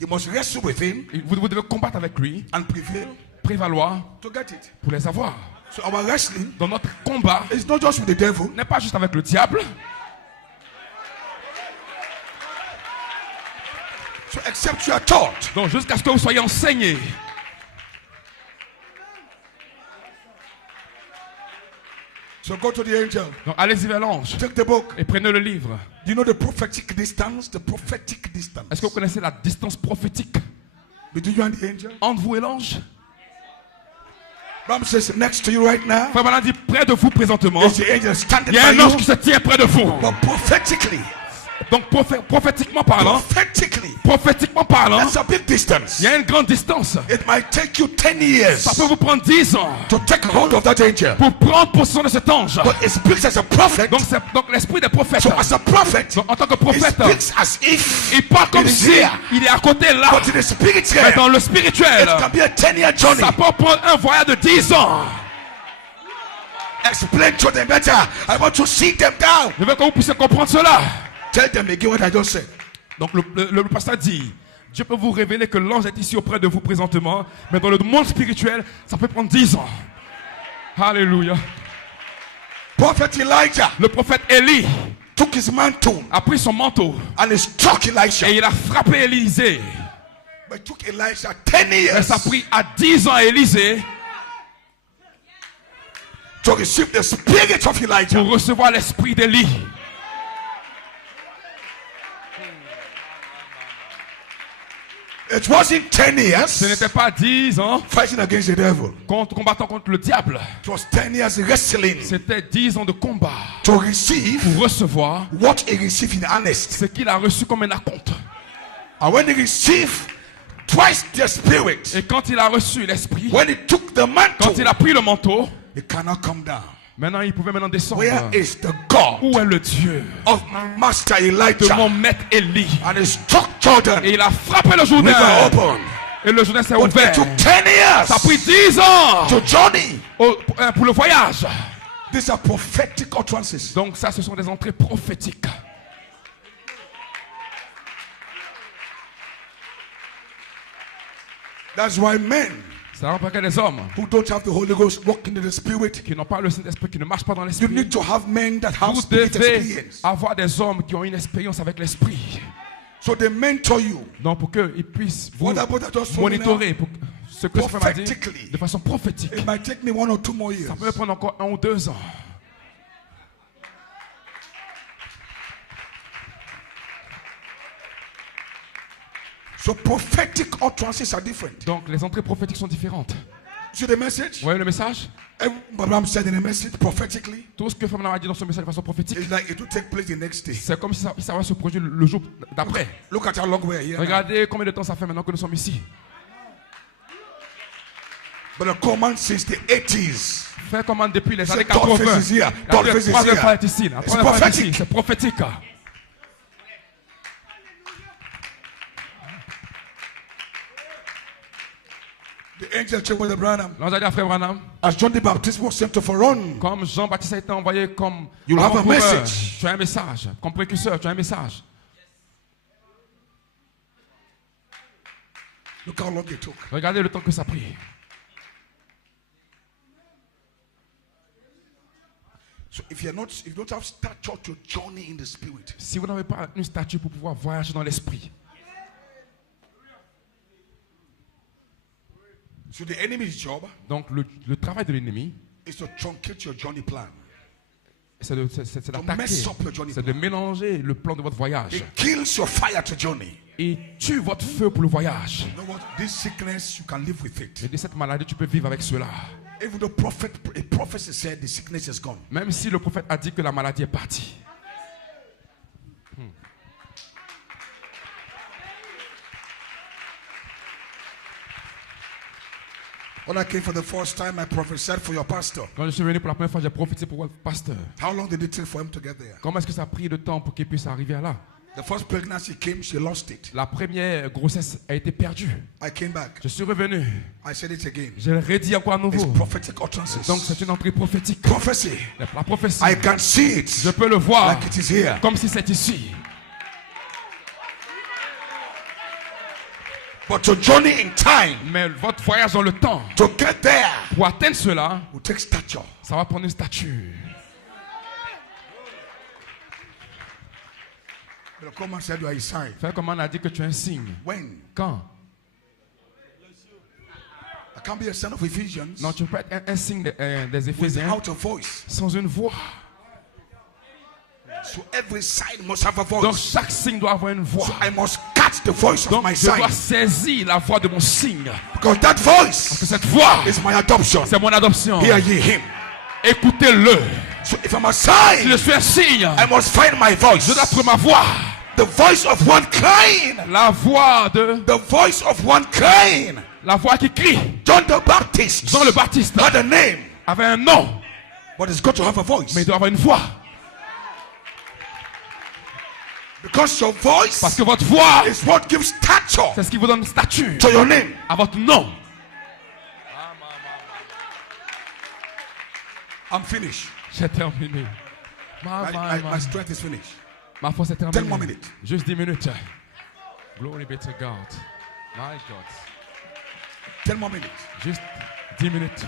You must wrestle with him Vous devez combattre avec lui, and prevail prévaloir to get it. pour les avoir. So our wrestling Dans notre combat, is not just with the devil. n'est pas juste avec le diable. So except you are taught. Donc jusqu'à ce que vous soyez enseigné. So go to the angel. Donc allez-y vers l'ange Take the book. et prenez le livre. Do you know the prophetic distance? The prophetic distance. Est-ce que vous connaissez la distance prophétique Between you and the angel? entre vous et l'ange? Bible says next to you right now. Frère Bernard dit près de vous présentement. Is the angel standing Il y a by un ange you? qui se tient près de vous. But prophetically. Donc prophétiquement parlant, That's a big distance. il y a une grande distance. It might take you 10 years Ça peut vous prendre 10 ans to take hold of that angel. pour prendre possession de cet ange. But it speaks as a prophet. Donc l'esprit des prophètes. So as a prophet, Donc, en tant que it prophète, speaks as if il parle comme it is si here. il est à côté là. But in the spirit Mais realm, dans le spirituel, it can be a 10-year journey. ça peut prendre un voyage de 10 ans. Explain to them better. I want to see them down. Je veux que vous puissiez comprendre cela. Tell them again what I just said. Donc le pasteur dit, Dieu peut vous révéler que l'ange est ici auprès de vous présentement, mais dans le monde spirituel, ça peut prendre 10 ans. Alléluia. Prophet Elijah Le prophète Élie took his mantle a pris son manteau and he struck Elisha. et il a frappé Élisée. But it took Elisha 10 Mais years ça a pris à 10 ans à Élisée to receive the spirit of Elijah. pour recevoir l'esprit d'Élie. It wasn't 10 years Ce n'était pas 10 ans fighting against the devil. combattant contre le diable. It was 10 years wrestling C'était 10 ans de combat to receive pour recevoir what he received in earnest. ce qu'il a reçu comme un acompte. And when he received twice the spirit, Et quand il a reçu l'esprit, when he took the quand mantle, il a pris le manteau, he cannot come down. maintenant il pouvait descendre. Where is the God Où est le Dieu of Master de Elijah? mon maître Élie? And he struck Jordan. Et il a frappé le Jourdain. River open. Et le Jourdain s'est But ouvert. it took 10 years Ça a pris 10 ans to journey. pour le voyage. These are prophetic utterances. Donc ça, ce sont des entrées prophétiques. That's why men C'est la raison pour laquelle les hommes who don't have the Holy Ghost walking in the Spirit, qui n'ont pas le Saint-Esprit, qui ne marchent pas dans you l'Esprit, need to have men that have vous spirit devez experience. avoir des hommes qui ont une expérience avec l'Esprit. So they mentor you. Donc pour qu'ils puissent vous What about that just for me now? monitorer pour ce que ce frère m'a dit Prophetically. de façon prophétique. It might take me 1 or 2 more years. Ça peut me prendre encore 1 ou 2 ans. So prophetic utterances are different. Donc les entrées prophétiques sont différentes. See the message? Vous voyez le message? Abraham said in a message prophetically, Tout ce que Frère Branham a dit dans son message de façon prophétique, it's like it will take place the next day. c'est comme si ça va se produire le jour d'après. Look at how long we're here. Now. Regardez combien de temps ça fait maintenant que nous sommes ici. But a command since the 80s. Frère commande depuis les C'est années God 80. faces here. La God faces troisième here. fois est ici. La It's troisième fois est prophetic. ici. C'est prophétique. The angel came with Abraham. L'ange a dit à Frère Branham, As John the Baptist was sent to forerun, comme Jean-Baptiste a été envoyé comme You'll have a avant-coureur, message. tu as un message. Comme précurseur, tu as un message. look how long it took. Regardez le temps que ça a pris. So if you don't have stature to journey in the spirit, Si vous n'avez pas une statue pour pouvoir voyager dans l'esprit, so the enemy's job donc le travail de l'ennemi, is to truncate your journey plan. c'est d'attaquer, mess up your journey c'est de mélanger le plan de votre voyage. It kills your fire to journey. Et tue votre feu pour le voyage. You know what? This sickness, you can live with it. Et de cette maladie, tu peux vivre avec cela. Even the prophecy said the sickness is gone. Même si le prophète a dit que la maladie est partie. When I came for the first time, I prophesied for your pastor. Quand je suis venu pour la première fois, j'ai prophétisé pour votre pasteur. How long did it take for him to get there? Comment est-ce que ça a pris de temps pour qu'il puisse arriver à là? The first pregnancy came, she lost it. La première grossesse a été perdue. I came back. Je suis revenu. I said it again. Je le redis encore à It's nouveau. prophetic utterances. Donc c'est une entrée prophétique. Prophecy. La prophétie, I can see it je peux le voir like it is here. comme si c'est ici. But to journey in time, Mais votre voyage dans le temps, to get there, pour atteindre cela, will take stature. ça va prendre une statue. The command said you are a sign. Frère Command a dit que tu es un signe. When? Quand? I can't be a son of Ephesians Non, tu peux être un signe des Éphésiens without a voice. sans une voix. So every sign must have a voice. Donc chaque signe doit avoir une voix. So I must catch the voice of Donc my je dois sign. saisir la voix de mon signe. Because that Que voice cette voix, is my adoption. c'est mon adoption. Hear ye him. Écoutez-le. So if I'm a Si sign, je suis un signe, I must find my voice. je dois trouver ma voix. The voice of one crying. La voix de... The voice of one crying. La voix qui crie. John the Baptist Jean le Baptiste had a name, avait un nom, but it's got to have a voice. mais il doit avoir une voix. Because your voice Parce que votre voix, is what gives stature c'est ce qui vous donne statut to your name. à votre nom. I'm finished. J'ai terminé. My strength is finished. Ma force est 10 more terminée. minutes. Juste 10 minutes. Glory be to God. My God. 10 more minutes. Juste 10 minutes.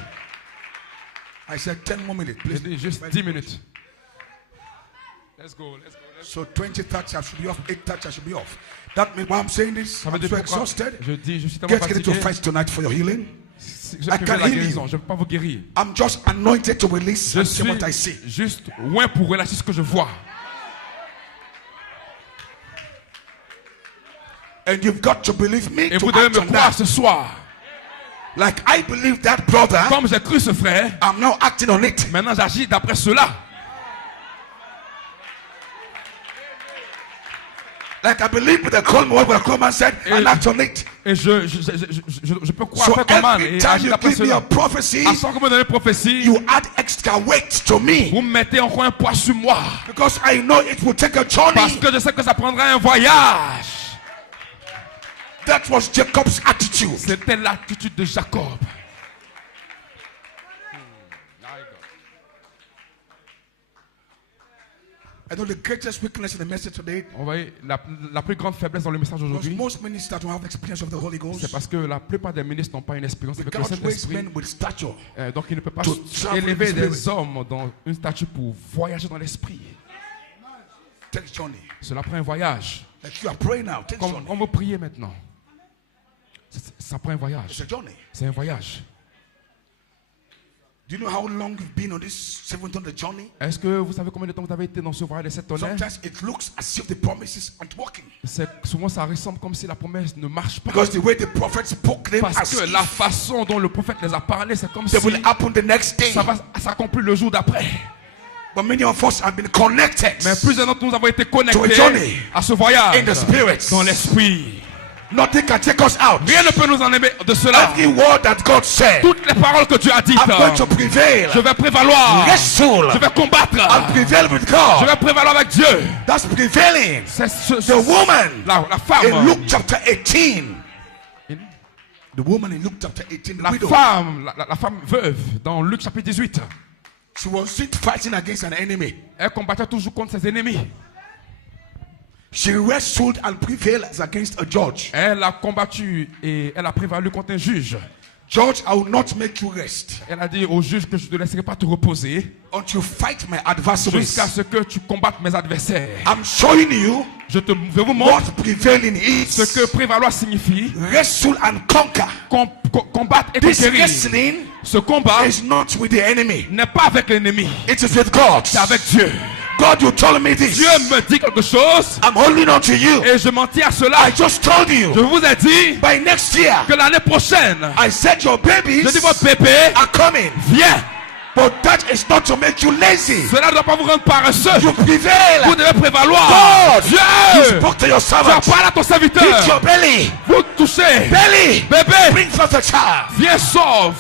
I said 10 more minutes, J'ai please. dit juste 10 minutes. Let's go, let's go. So 20 touch I should be off, 8 touch I should be off. That means why I'm saying this. Ça veut I'm dire so pourquoi exhausted. je dis, je suis tellement Get ready to fatigué. fight tonight for your healing. Je I peux can la heal guérison. you. Je ne peux pas vous guérir. I'm just anointed to release Je and see suis what I see. juste loin pour relâcher ce que je vois. And you've got to believe me Et to vous devez act me on croire that. ce soir. Like I believe that brother, Comme j'ai cru ce frère, I'm now acting on it. maintenant j'agis d'après cela. Like I believe with the call what the call man said and act on it. Et je peux croire So frère Command every et time agir you d'après give me a cela. prophecy, À chaque fois que vous me donnez une prophétie, you add extra weight to me. vous mettez encore un poids sur moi. Because I know it will take a Parce journey. que je sais que ça prendra un voyage. That was Jacob's attitude. C'était l'attitude de Jacob. I know the greatest weakness in the message today Vous voyez, la plus grande faiblesse dans le message was aujourd'hui, most ministers don't have experience of the Holy c'est Ghost. parce que la plupart des ministres n'ont pas une expérience We avec le cannot waste Saint-Esprit. men with stature. Donc il ne peut pas To travel élever in the des spirit. hommes dans une statue pour voyager dans l'esprit. Take journey. Cela prend un voyage. Like you are praying now. Take journey. Comme vous priez maintenant. Ça prend un It's voyage. a journey. C'est un voyage. Do you know how long you've been on this 700 journey? Est-ce que vous savez combien de temps vous avez été dans ce voyage de 7 tonnerres? Sometimes it looks as if the promises aren't working. Souvent, ça ressemble comme si la promesse ne marche pas. Because the way the prophet spoke them, Parce as que la façon dont le prophète les a parlé, c'est comme they si will happen the next day. ça va s'accomplir le jour d'après. But many of us have been connected Mais plusieurs d'entre nous avons été to a connectés journey à ce voyage in the spirit. dans l'esprit. Nothing can take us out. Rien ne peut nous enlever de cela. Every word that God said, Toutes les paroles que Dieu a dites, I'm going to prevail. je vais prévaloir. Wrestle Je vais combattre. and prevail with Je God. vais prévaloir avec Dieu. That's prevailing. C'est The woman la in femme. Luke chapter 18. The woman in Luke chapter 18, the La widow. femme, la femme veuve, dans Luc chapitre 18, She was fighting against an enemy. elle combattait toujours contre ses ennemis. She wrestled and prevailed against a judge. Elle a combattu et elle a prévalu contre un juge. Judge, I will not make you rest Elle a dit au juge que je ne te laisserai pas te reposer until you fight my adversaries. jusqu'à ce que tu combattes mes adversaires. I'm showing you Je vais vous what montrer prevailing is. ce que prévaloir signifie. Wrestle and conquer. Combattre et This conquérir. wrestling Ce combat is not with the enemy. n'est pas avec l'ennemi, It is with God. c'est avec Dieu. God, you told me this. Dieu me dit quelque chose I'm holding on to you. et je m'en tiens à cela. I just told Je you vous ai dit by next year. que l'année prochaine, I said your babies je dis votre bébé are coming. vient. But that is not to make you lazy. Cela ne doit pas vous rendre paresseux. You prevail. Vous devez prévaloir. God, Dieu, you spoke to your tu as servant. parlé à ton Hit serviteur. your belly. Vous touchez. Belly. Bébé, Bring forth the child. viens sauve.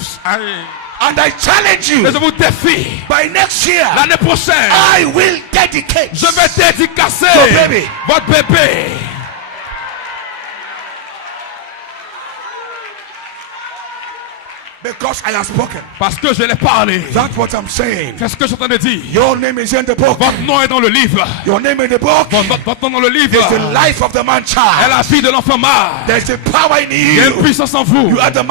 And I challenge you. Et je vous défie. By next year, L'année prochaine, I will dedicate. je vais dédicacer Your baby. votre bébé. Because I have spoken. Parce que je l'ai parlé. That's what I'm saying. C'est ce que j'entends de dire. Your name is in the book. Votre nom est dans le livre. Your name in the book. Votre nom dans le livre. Is the life of the man Est child. la vie de l'enfant mâle. There's a power in Il y a une you. puissance en vous. You are the Vous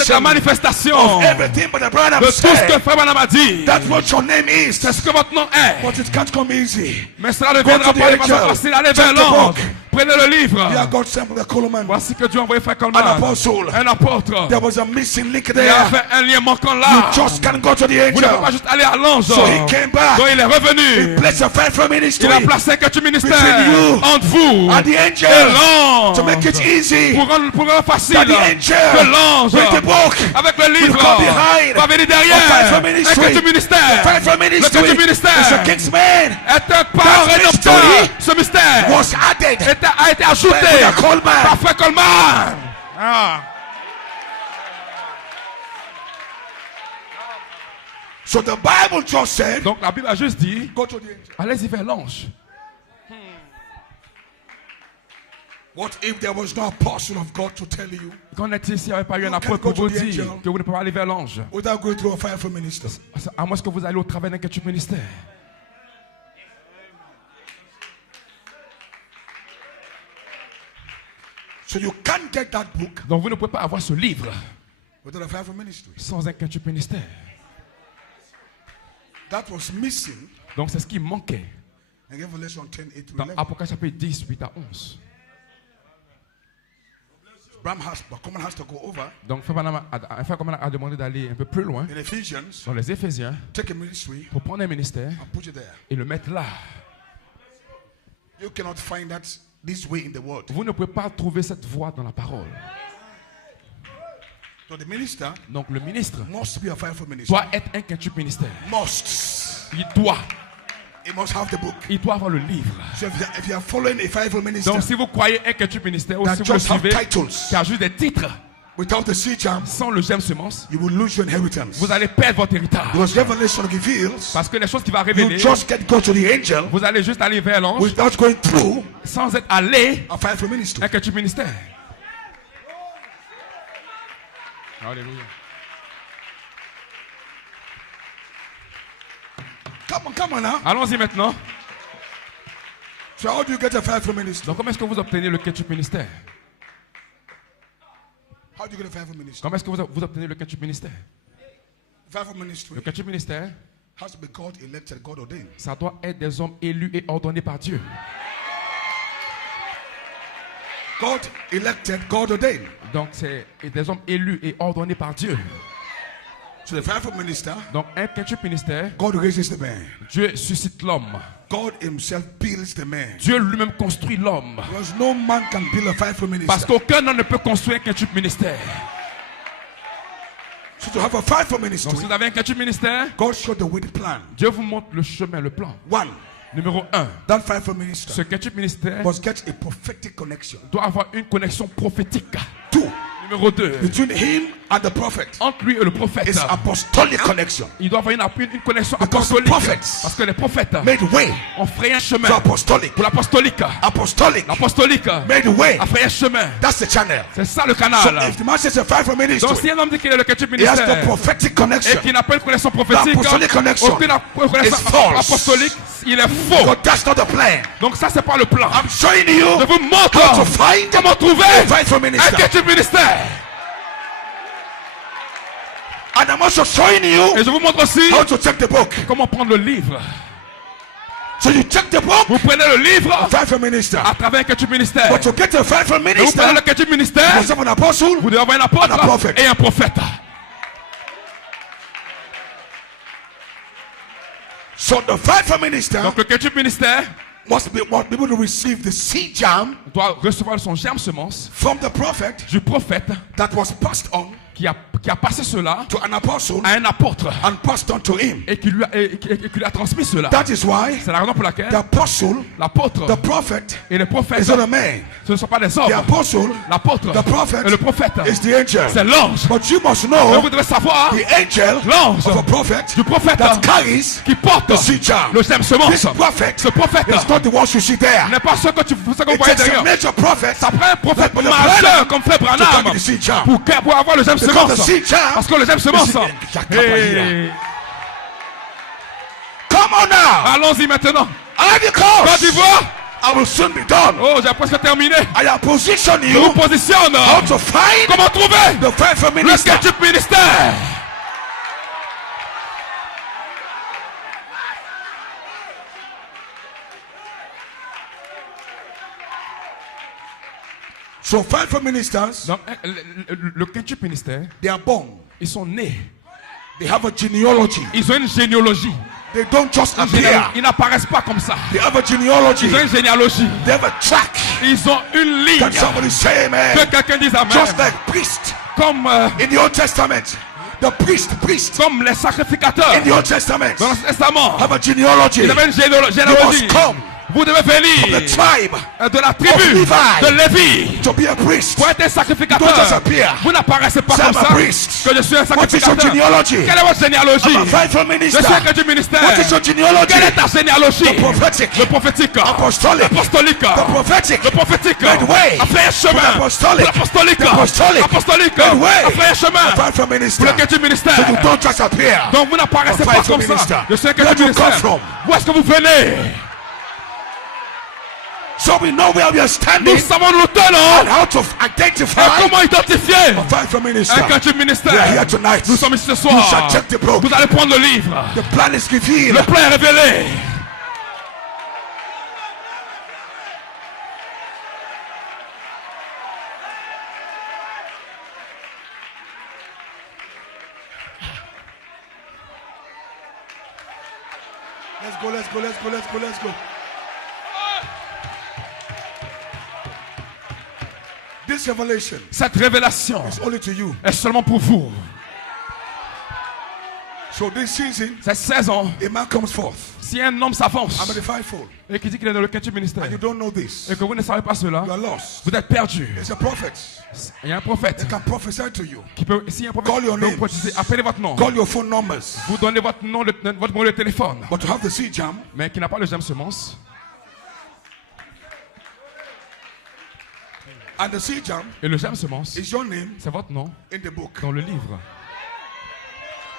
êtes la manifestation manifestation of de everything but the brother tout ce que said. Frère Branham a dit. That's what your name is. C'est ce que votre nom est. But it can't come easy. Mais cela ne viendra to the pas de façon angel. facile. Allez Check vers the l'ange. book. Prenez le livre. Yeah, God sent the Coleman. Voici que Dieu a envoyé Frère An Coleman. apostle. Un apôtre. There was a missing link Il y there. avait un lien manquant You là. just can't go to the Vous ne pouvez pas angel. juste aller à l'ange. So he came back. Donc il est He revenu. placed a faithful ministry Il a placé que tu ministères Between you entre vous and the et angel l'ange. to make it easy. Pour rendre facile That the que angel l'ange with the book avec le livre come behind va venir the faithful derrière. Et ministry. que tu ministères. faithful Le ministry que tu is a ministères kingsman est un parent rédempteur. mystery Ce mystère was added a été ajouté by the Coleman. par Frère Coleman. Ah. So the Bible just said, Donc la Bible a juste dit, go to the angel. allez-y vers l'ange. What if there was no apostle of God to tell you Qu'en est-il s'il n'y avait pas eu un You apôtre can go pour vous to the dire angel. que vous ne pouvez pas aller vers l'ange? without going through a faithful minister? À moins que vous allez au travers d'un quelque ministère. So you can't get that book Donc vous ne pouvez pas avoir ce livre without a faithful ministry. sans un quintuple ministère. That was missing Donc c'est ce qui manquait in Revelation 10:8 to dans 11. Apocalypse chapitre 10, 8 à 11. Coleman has to go over Donc Frère Branham a demandé d'aller un peu plus loin in Ephesians, dans les Éphésiens take a ministry pour prendre un ministère and put it there. et le mettre là. You cannot find that this way in the world. Vous ne pouvez pas trouver cette voie dans la parole. So the minister Donc le ministre must be a faithful minister. doit être un quintuple ministère. Must. Il doit have the book. Il doit avoir le livre. So if you are following a faithful minister Donc si vous croyez un quintuple ministère ou that si vous le just have suivez titles qui a juste des titres without the seed jam, sans le gemme semence, you will lose your inheritance. vous allez perdre votre héritage. Because Revelation reveals Parce que les choses qui vont you révéler, just can't go to the angel vous allez juste aller vers l'ange without going through sans être allé a faithful ministry. un quintuple ministère. Alléluia. Come on now. Allons-y maintenant. So how do you get a faithful ministry? Donc comment est-ce que vous obtenez le quintuple ministère? How do you get a faithful ministry? Comment est-ce que vous obtenez le quintuple ministère? Faithful ministry Le quintuple ministère, has to be God elected, God ordained. ça doit être des hommes élus et ordonnés par Dieu. God elected, God ordained. Donc c'est des hommes élus et ordonnés par Dieu. So the fivefold minister, Donc un quintuple ministère, God raises the man. Dieu suscite l'homme. God himself builds the man. Dieu lui-même construit l'homme. Because no man can build a fivefold minister. Parce qu'aucun homme ne peut construire un quintuple ministère. So to have a fivefold ministry, Donc si vous avez un quintuple ministère, God showed the way, the plan. Dieu vous montre le chemin, le plan. One, Numéro 1, that fivefold minister ce quintuple ministère must get a prophetic connection. doit avoir une connexion prophétique. Two, Numéro 2, between him and the prophet entre lui et le prophète, is apostolic connection. il doit avoir une connexion Because the apostolique. prophets Parce que les prophètes made way ont frayé un chemin to apostolic. pour l'apostolique. Apostolic L'apostolique made way. a frayé un chemin. That's the channel. C'est ça le So canal. if the man says a fivefold Donc ministry, si un homme dit qu'il est le quintuple he has the ministère prophetic et connection. qu'il n'a pas une connexion prophétique, apostolic connection aucune connexion is false. apostolique, il est faux. Because that's not the plan. Donc ça c'est pas le plan. I'm showing you Je vous montre how to find comment trouver a fivefold un minister. quintuple ministère. And I'm also showing you Et je vous montre aussi how to check the book. comment prendre le livre. So you check the book, Vous prenez le livre fivefold minister. à travers un quintuple ministère. But to get a fivefold Et vous minister, prenez le quintuple you ministère, must have an apostle. vous devez avoir un And a apôtre prophet. et un prophète. So the fivefold minister Donc le quintuple ministère must be able to receive the seed jam doit recevoir son germe semence from the prophet du prophète that was passed on qui a passé cela to an apostle à un apôtre and passed on to him. et qui lui a transmis cela. That is why C'est la raison pour laquelle the apostle, l'apôtre the prophet, et le prophète, is not a man. ce ne sont pas des The hommes. apostle, L'apôtre the prophet et le prophète, is the angel. c'est l'ange. But you must Mais know vous devez savoir the angel l'ange of a prophet du prophète that carries qui porte the seed jam. le germe semence. This prophet Ce prophète is not the one you see there. n'est pas ce que vous It voyez takes a derrière. major prophet Ça prend un prophète Like the majeur Branham comme Frère to Branham carry the seed jam. pour avoir le germe Because the semence. seed jam Parce que le germe semence. Hey. Come on now. Allons-y maintenant. Have you Côte come? d'Ivoire. I will soon be done. Oh, j'ai presque terminé. I am positioning Je vous you positionne. how to find Comment trouver the fivefold le minister. quintuple ministère? So fivefold ministers, Donc, le quintuple ministère, they are born. ils sont nés. They have a genealogy. Ils ont une généalogie. They don't just appear. Ils n'apparaissent pas comme ça. They have a genealogy. Ils ont une généalogie. They have a track. Ils ont une ligne. Can somebody say amen? Que quelqu'un dise amen. Just like priest Comme, in the Old Testament. The priest comme les sacrificateurs in the Old Testament dans l'Ancien Testament. have a genealogy. Ils avaient une You généalogie. must come Vous devez venir the tribe de la tribu Levi. de Lévi to be a priest. pour être un Don't just sacrificateur. appear. Vous n'apparaissez pas Say, comme I'm a ça priest. que je suis un What is your sacrificateur. genealogy? Quelle est votre généalogie? I'm a fivefold Je minister. suis un quintuple ministère. What is your genealogy? Quelle est ta généalogie? The prophetic. Le prophétique. Apostolic. Apostolique. The prophetic. Le prophétique Made way. a fait un chemin. For the apostolic. Pour l'apostolique. The apostolic. Apostolique Made way. a fait un chemin. A fivefold minister. Pour le quintuple ministère. So you don't just appear. Donc vous n'apparaissez A pas fivefold comme ça. minister. Je suis un Where quintuple do you come ministère. from? Où est-ce que vous venez? So we know where we are Nous standing savons nous and tenons. how to Et identify comment identifier a fivefold minister. un quintuple We are ministère? here tonight. Nous sommes ici ce You soir. shall check the book. Vous allez prendre le livre. The plan is revealed. Le plan est révélé. Let's go, let's go, let's go, let's go, let's go. This revelation Cette révélation is only to you. est seulement pour vous. So this season, Cette saison, a man comes forth. si un homme s'avance I'm at the fivefold. et qui dit qu'il est dans le quintuple ministère And you don't know this. et que vous ne savez pas cela, You are lost. vous êtes perdu. It's a prophet. Il y a un prophète He can prophesy to you. qui peut, si un prophète Call your peut vous names. prophétiser, appelez votre nom, Call your phone numbers. vous donnez votre nom, votre numéro de téléphone, But to have the seed jam, mais qui n'a pas le germe semence. and the seed jam Et le germe semence, is your name c'est votre nom in the book. dans le livre.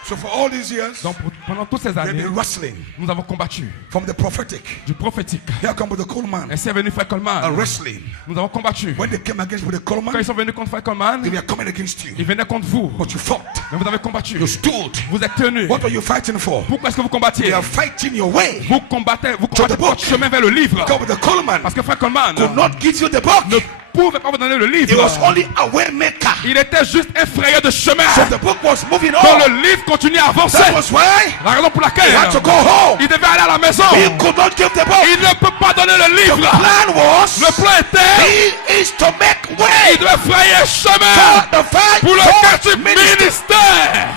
So for all these years, Donc pendant toutes ces we've années, been wrestling nous avons combattu from the prophetic. du prophétique. Here come with the Coleman. Ainsi est venu Frère Coleman. Wrestling. Nous avons combattu. When they came against with the Quand Coleman, ils sont venus contre Frère Coleman, they were coming against you. ils venaient contre vous. But you fought. Mais vous avez combattu. You stood. Vous êtes tenus. What are you fighting for? Pourquoi est-ce que vous combattiez? You are fighting your way. Vous combattez the book. votre chemin vers le livre. Come with the Coleman. Parce que Frère Coleman Could not give you the book. pouvait pas vous donner le livre. He was only a way maker. Il était juste un frayeur de chemin. So the book was moving Donc on. le livre continuait à avancer. That was why La raison pour he laquelle had to go home. il devait aller à la maison. He could not give the book. Il ne peut pas donner le The livre. plan was Le plan était, he is to make way il devait frayer chemin for the pour le fight catch ministère.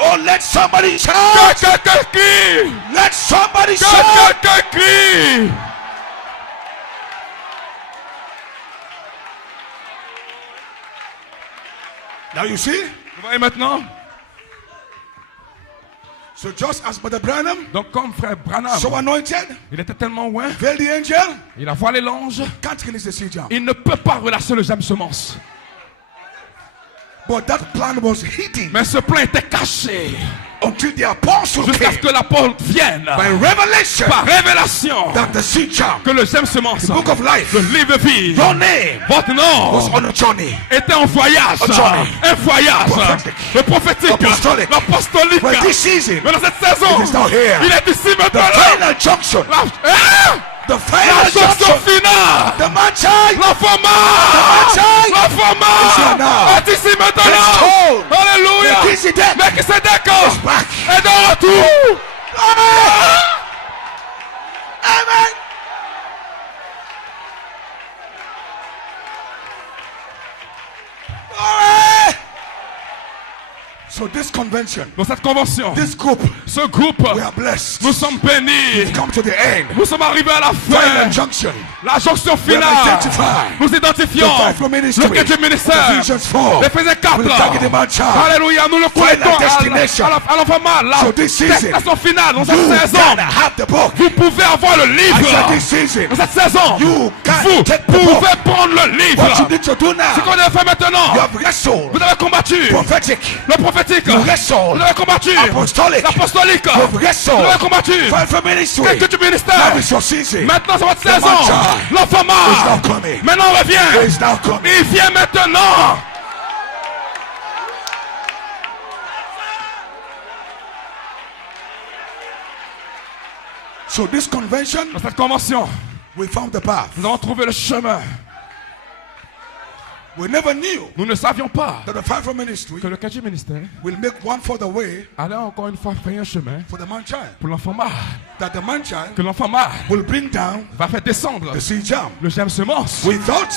Oh, let somebody shout. Quelqu'un crie. Let somebody shout. Quelqu'un crie. Now you see? Vous voyez maintenant? So just as Brother Branham, Donc comme frère Branham, so anointed, il était tellement loin, veiled the angel, il a voilé l'ange, can't release the seed jam. il ne peut pas relâcher le germe semence. But that plan was hidden Mais ce plan était caché until the apostle jusqu'à ce came que l'apôtre vienne by revelation par révélation that the seed jam, que le germe semence, the book of life, le livre de vie, your name votre nom was on a journey. était en voyage, un voyage, le prophétique, Apostolic. l'apostolique. But this season, Mais dans cette saison, it is now here. il est ici The maintenant. final junction, the La final jonction junction, finale, the man child, la child la is here now. femme est ici It's maintenant. told. Alléluia. Melchizedek Melchizedek is back. est de retour. Amen. Amen. Glory. So this convention, Dans cette convention, this group, ce groupe, we are blessed. nous sommes bénis. We've come to the end. Nous sommes arrivés à la Final fin. junction. La jonction We have finale. identified Nous identifions the fivefold ministry. le quatrième ministère. Ephesians 4. Éphésiens 4. We'll target the man child. Alléluia. Nous le connectons destination. à l'enfant mâle. So this season, Destination finale. Dans cette You saison, gotta have the book. vous pouvez avoir le I said livre. this season, Dans cette saison, you can vous take the book. pouvez prendre le What you livre. need to do Ce now, qu'on a fait maintenant, you have wrestled. vous avez combattu Prophetic. le prophétique. You Vous wrestled. avez combattu Apostolic. l'apostolique. You have Vous wrestled. avez combattu Fivefold ministry. quelques du ministère. Now is your season. Maintenant, c'est votre The man saison. child L'enfant is now mâle. coming. Maintenant, on revient. Is now coming. Il vient maintenant. So this convention, Dans cette convention, we found the path. nous avons trouvé le chemin. We never knew Nous ne savions pas that the fivefold ministry que le quatrième ministère will make one further way allait encore une fois faire un chemin for the man child. pour l'enfant mâle. That the man child Que l'enfant mâle will bring down va faire descendre the seed jam. le germe semence. We thought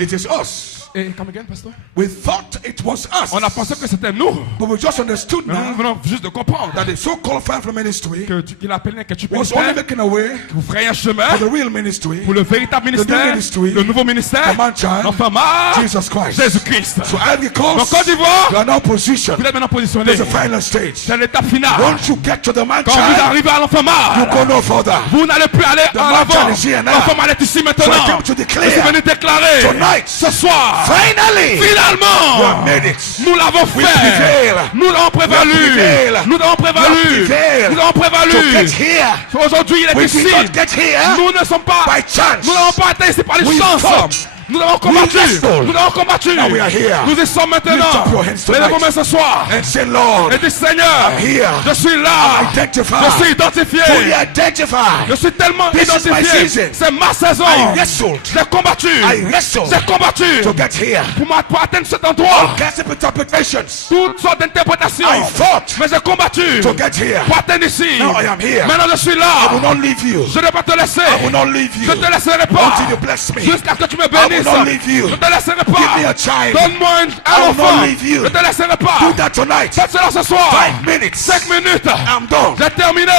it is us. Et come again, pasteur? We thought it was us. On a pensé que c'était nous. But we just understood Mais nous now venons juste de comprendre that the so-called fivefold ministry qu'il appelait un quatrième was only ministère making a way qui vous ferait un chemin for the real ministry, pour le véritable ministère, ministry, le nouveau ministère, the man child, l'enfant mâle, Jesus Christ. Jésus-Christ. So Ivory Donc Coast, Côte d'Ivoire, you are now positioned. vous êtes maintenant positionné. There's a final stage. C'est l'étape finale. Once you get to the man Quand vous child, arrivez à l'enfant you mâle, go no further. vous n'allez plus aller The en man avant. child is here now. L'enfant mâle est ici So I maintenant. come to Je suis declare venu déclarer tonight, ce soir, finally, we finalement, have made it. nous l'avons We fait. prevail. Nous l'avons prévalu. prevail. Nous l'avons prévalu. prevail. Nous l'avons To prévalu. get here, Aujourd'hui, il est we ici. did not get here Nous ne sommes pas. by chance. Nous n'avons pas été ici par les We chances. fought. Nous avons combattu. wrestled. Nous avons combattu. Now we are here. Nous y sommes Lift maintenant. up your hands tonight. Levez vos mains ce soir. And say, Lord, Et dis Seigneur, I'm here. je suis là. identify. Je suis identifié. Fully identify. Je suis tellement This is my identifié. season. C'est ma saison. I wrestled. J'ai combattu. I wrestled J'ai combattu to get here. pour atteindre cet endroit. Gossip interpretations. Toutes sortes d'interprétations. I fought Mais j'ai combattu to get here. pour atteindre ici. Now I am here. Maintenant je suis I will là. not leave you. Je ne vais pas te laisser. I will not leave Je you ne te laisserai pas. until you bless me. Jusqu'à ce que tu me I will bénisses. not leave you. Je ne te laisserai Give pas. me a child. Donne-moi I un will enfant. not leave you. Je ne te laisserai pas. Do that tonight. Faites cela ce soir. 5 minutes. 5 minutes. I'm done. J'ai terminé.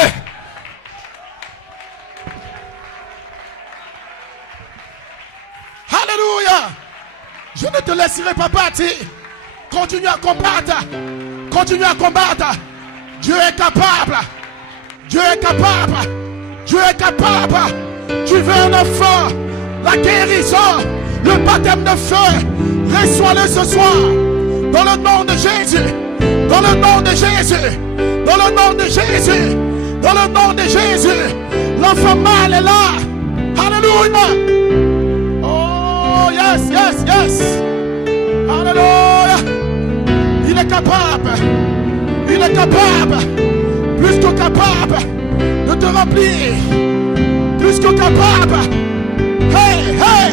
Alléluia. Je ne te laisserai pas partir. Continue à combattre. Continue à combattre. Dieu est capable. Dieu est capable. Dieu est capable. Tu veux un enfant. La guérison. Le baptême de feu. Reçois-le ce soir. Dans le nom de Jésus. Dans le nom de Jésus. Dans le nom de Jésus. Dans le nom de Jésus. L'enfant mâle est là. Alléluia. Oh, yes, yes, yes. Alléluia. Il est capable. Il est capable. Plus que capable de te remplir. Plus que capable. capable. Hey, hey.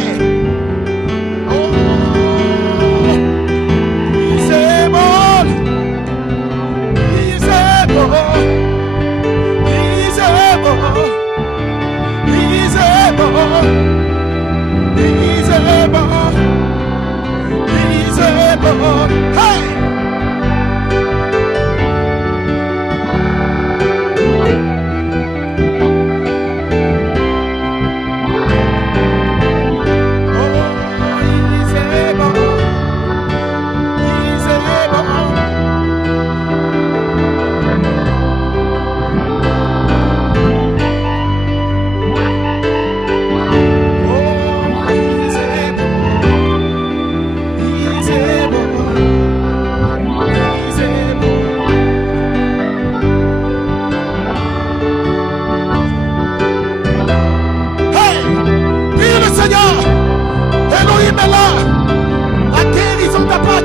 Oh, he's able. He's able. He's able. He's able. He's able. He's able. Hey.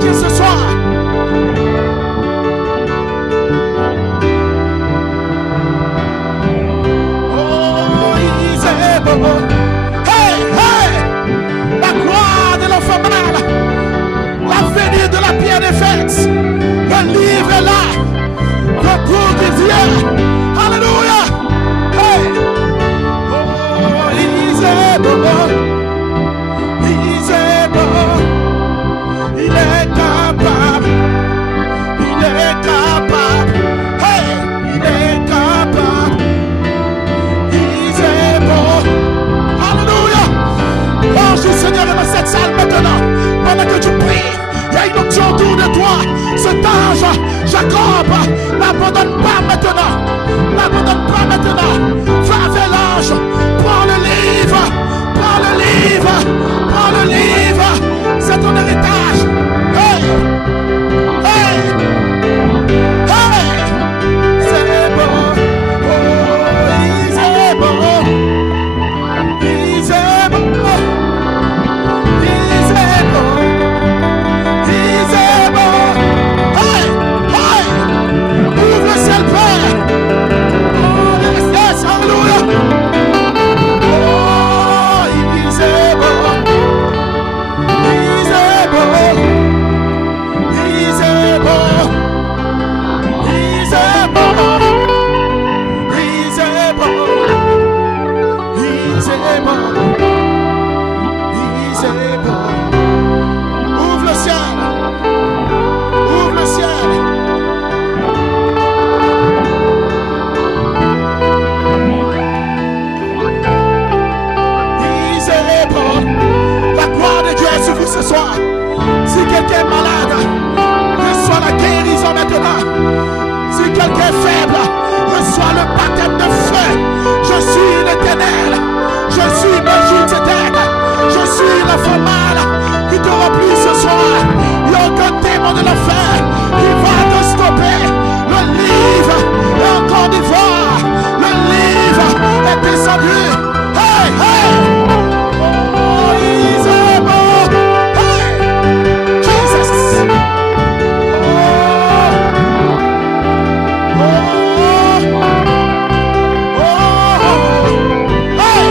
Ce soir, oh, he's able. Hey, hey, la croix de l'enfant mal, l'avenir de la pierre des fêtes, le livre est là, le cours du Dieu. Alléluia. Hey, oh, he's able. He's able. Il est capable, il est capable, hey, il est capable, il est bon. Alléluia. L'ange du Seigneur est dans cette salle maintenant. Pendant que tu pries, il y a une option autour de toi. Cet ange, Jacob, n'abandonne pas maintenant. N'abandonne pas maintenant. Va vers l'ange, prends le livre, prends le livre, prends le livre. C'est ton héritage. Hey! Hey! Hey! C'est bon. Oh, he's able. He's able. He's able. He's able. Hey! Hey! Ouvre le ciel, Père. Oh, yes, yes, hallelujah. Oh, he's able. He's able. He's able. He's able. He's able. He's able. He's able. Ouvre le ciel. Ouvre le ciel. He's able. La gloire de Dieu est sur vous ce soir. Si quelqu'un est malade, reçois la guérison maintenant. Si quelqu'un est faible, reçois le baptême de feu. Je suis l'Éternel. Je suis Melchizedek. Je suis la femme mâle qui te remplit ce soir. Il n'y a aucun démon de l'enfer qui va te stopper. Le livre est encore d'ivoire. Le livre est descendu. Hey, hey! Oh, he's able. Hey! Jesus. Oh. Oh. Oh. Hey!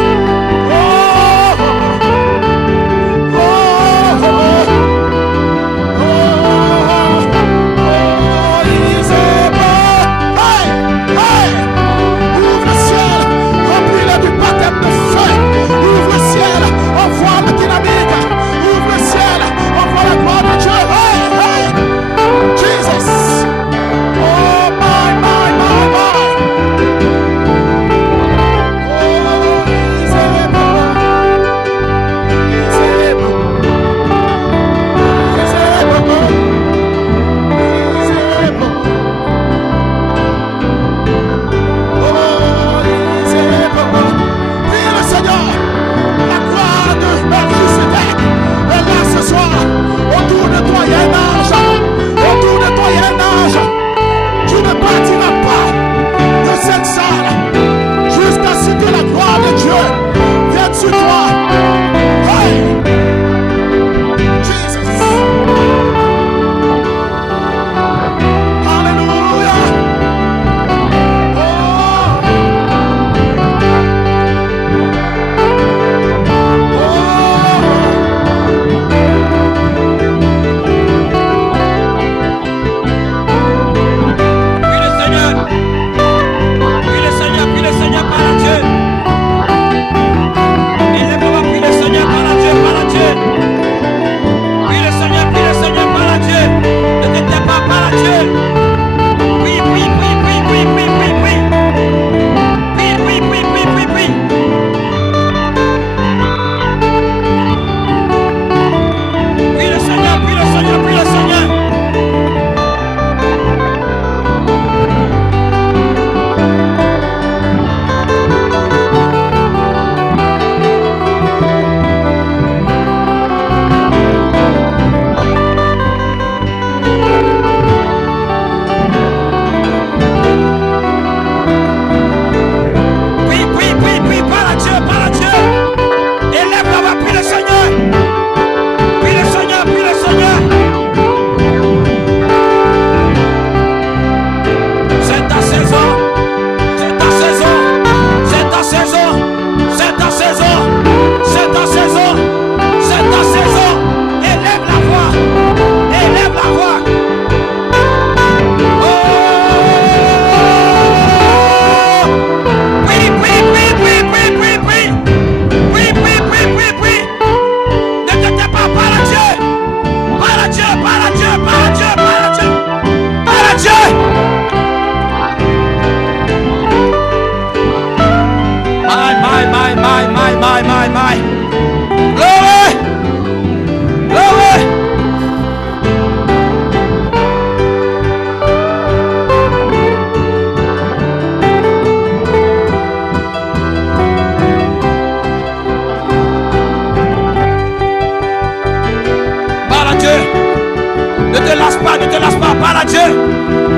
ne te lasse pas. Parle à Dieu.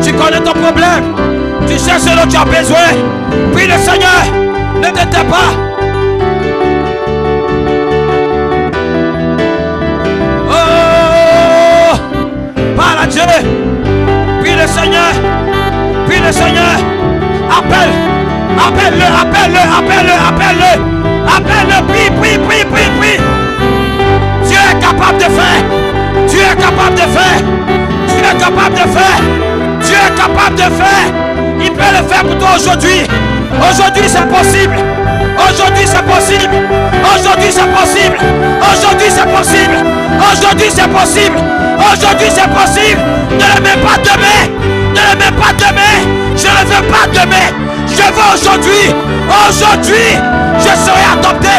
Tu connais ton problème. Tu sais ce dont tu as besoin. Prie le Seigneur. Ne te tais pas. Oh, parle à Dieu. Prie le Seigneur. Prie le Seigneur. Appelle-le. Prie. Dieu est capable de faire. Dieu est capable de faire. Il peut le faire pour toi aujourd'hui. Aujourd'hui c'est possible. Ne le mets pas demain. Je ne veux pas demain. Je veux aujourd'hui. Je serai adopté.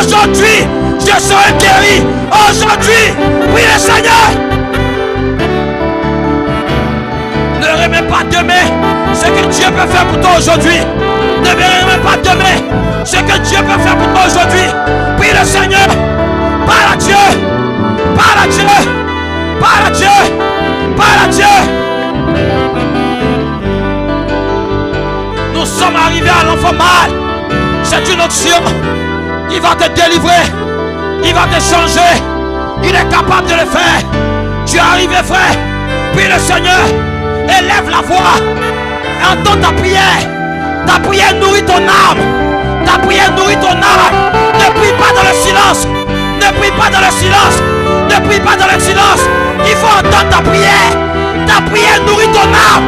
Aujourd'hui, je serai guéri. Aujourd'hui, prie le Seigneur. Ne remets pas demain ce que Dieu peut faire pour toi aujourd'hui. Ne remets pas demain ce que Dieu peut faire pour toi aujourd'hui. Prie le Seigneur. Parle à Dieu. Nous sommes arrivés à l'enfant mal. C'est une option. Il va te délivrer. Il va te changer. Il est capable de le faire. Tu es arrivé, frère. Prie le Seigneur. Élève la voix. Entends ta prière. Ta prière nourrit ton âme. Ne prie pas dans le silence. Il faut entendre ta prière. Ta prière nourrit ton âme.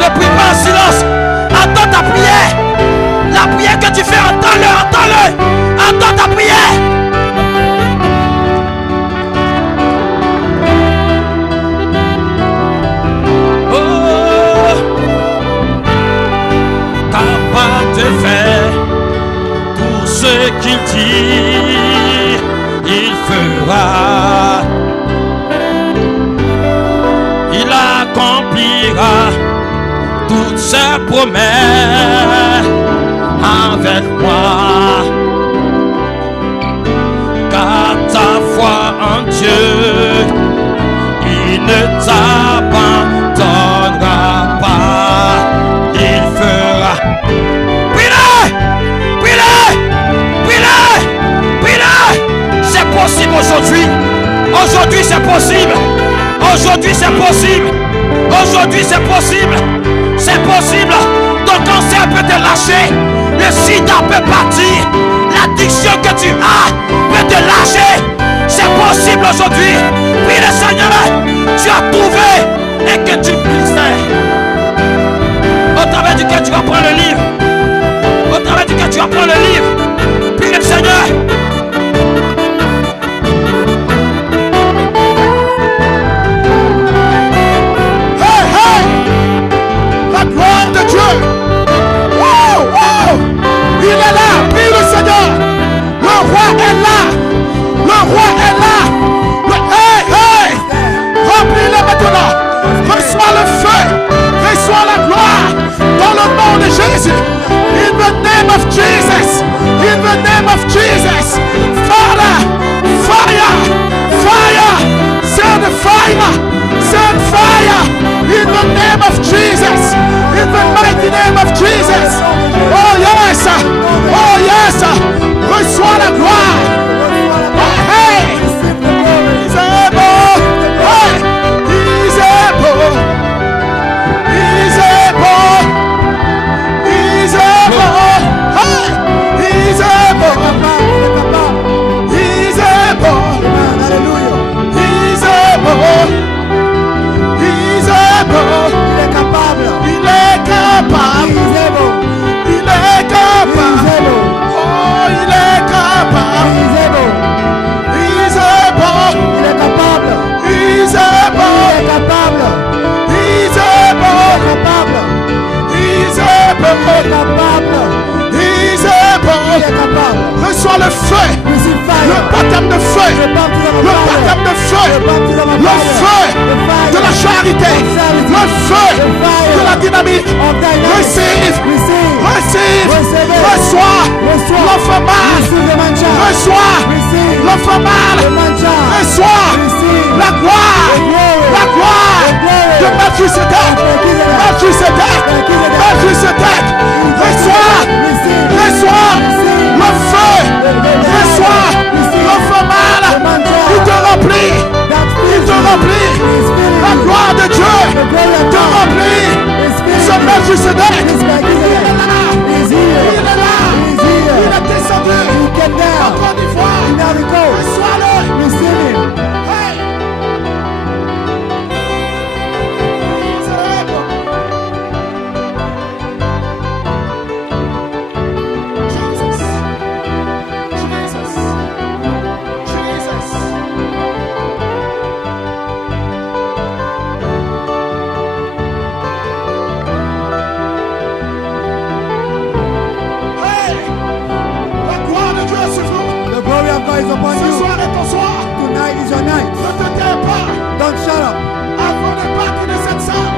Ne prie pas en silence. Entends ta prière. La prière que tu fais, entends-le. Entends ta prière. Capable de faire tout ce qu'il dit, il fera. Il accomplira toutes ses promesses avec moi. Car ta foi en Dieu, il ne t'abandonnera pas. Il fera. Prie-le. C'est possible aujourd'hui. Aujourd'hui c'est possible. Ton cancer peut te lâcher. Le sida peut partir. L'addiction que tu as peut te lâcher. C'est possible aujourd'hui. Prie le Seigneur. Tu as trouvé et que tu puisses. Au travers duquel tu vas prendre le livre. Prie le Seigneur. La gloire de Dieu. Il est là. Prie le Seigneur. Le roi est là. Remplis-le maintenant. Reçois le feu. Reçois la gloire. Dans le nom de Jésus. In the name of Jesus. Father, fire. Send fire. In the name of Jesus. In the mighty name of Jesus. Oh yes. Reçois la gloire. Hey. He's able. Reçois le feu, le baptême de feu, le feu de la charité, le feu de la dynamique. Receive Receive. Receive it. Reçois. Reçois. L'enfant mâle. Receive the man child. Reçois. Receive. L'enfant mâle. The man child. Reçois. Receive. La gloire. The glory. La gloire The glory. de Melchisedec. Melchisedec. Melchisedec. Reçois. Receive. Reçois. Receive. Le feu. Reçois. Receive. L'enfant mâle. The man child. Il te remplit. That Il fills te you. remplit. Is filling La you. gloire de Dieu The glory of te God remplit. is filling Ce you. Melchisedec. This Melchizedek is here. Il est là. He is here. Il est descendu. He came En down. Côte d'Ivoire. In Ivory Coast. Reçois-le. Receive him. Hey. Jesus. Jesus. Jesus. Hey. La gloire de Dieu est sur vous. The glory of God is upon Ce you. soir est ton soir. Tonight is your night. Ne te tais pas. Don't shut up. Avant de partir de cette salle.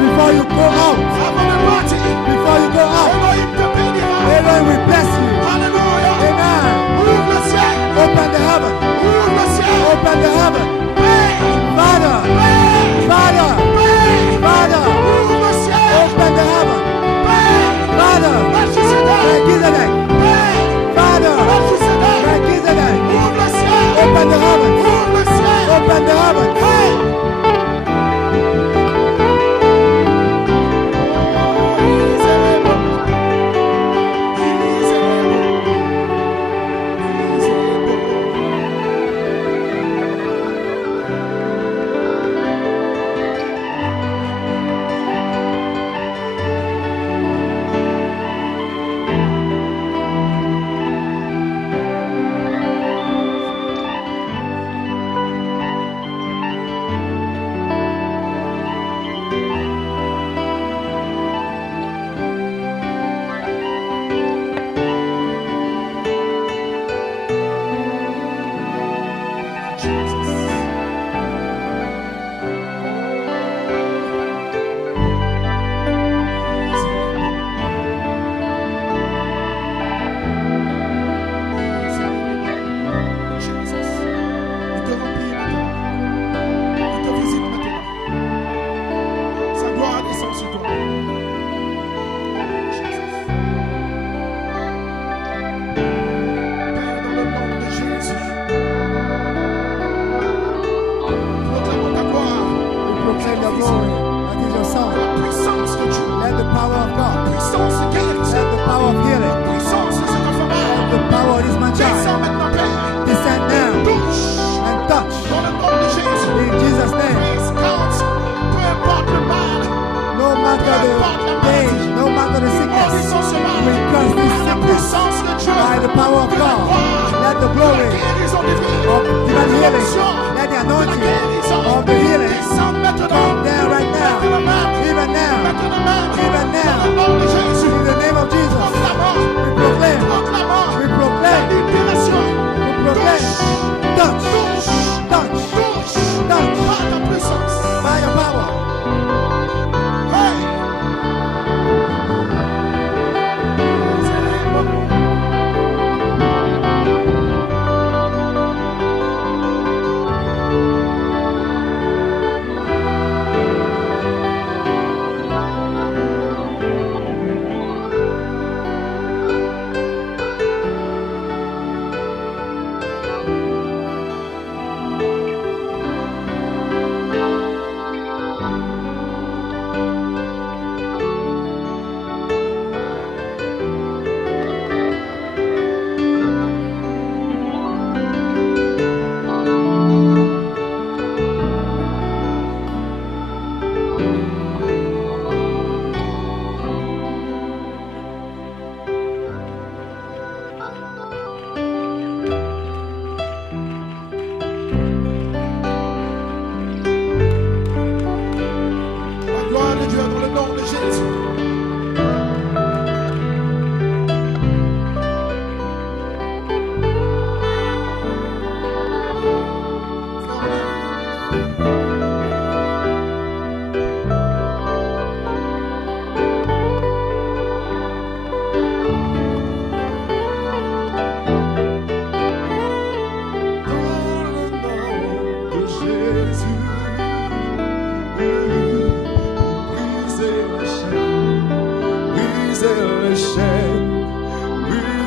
Before you go out. Avant de partir. Before you go out. Elohim te bénira. Elohim will bless you. Alléluia. Amen. Ouvre le ciel. Open the heaven. Ouvre le ciel. Open the heaven. Paix. Father. Paix. Father. Paix. Father. Ouvre le ciel. Open the heaven. Paix. Father. Melchisedec. Melchizedek. Paix. Father. Melchisedec. Melchizedek. Ouvre le ciel. Open the heaven. Ouvre le ciel. Open the heaven. Paix.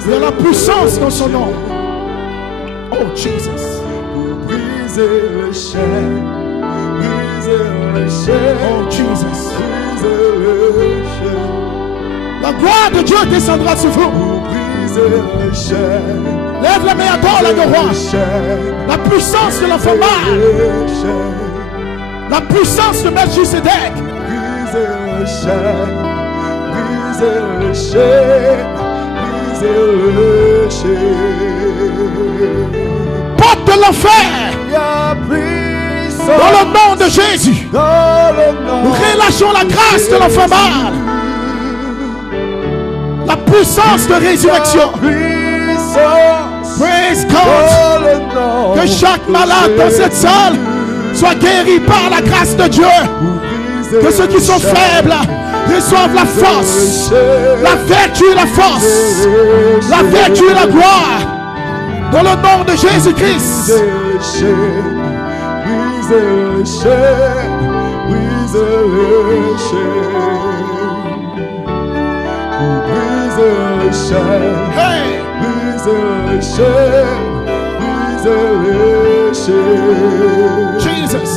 Il y a la puissance dans son nom. Oh Jesus. Pour briser les chaînes, briser les chaînes. Oh Jesus. Briser les chaînes. La gloire de Dieu descendra sur vous. Pour briser les chaînes. Lève la main à toi, la roi. La puissance de l'enfant mâle. La puissance de Melchisedec. Briser les chaînes. Briser les chaînes. Briser les chaînes. Porte de l'enfer. Dans le nom de Jésus. Nous relâchons la grâce de l'enfant mâle. La puissance de résurrection. Praise God. Que chaque malade dans cette salle soit guéri par la grâce de Dieu. Que ceux qui sont faibles reçoivent la force, la vertu et la force, la vertu et la gloire. Dans le nom de Jésus-Christ. Hey! Jesus.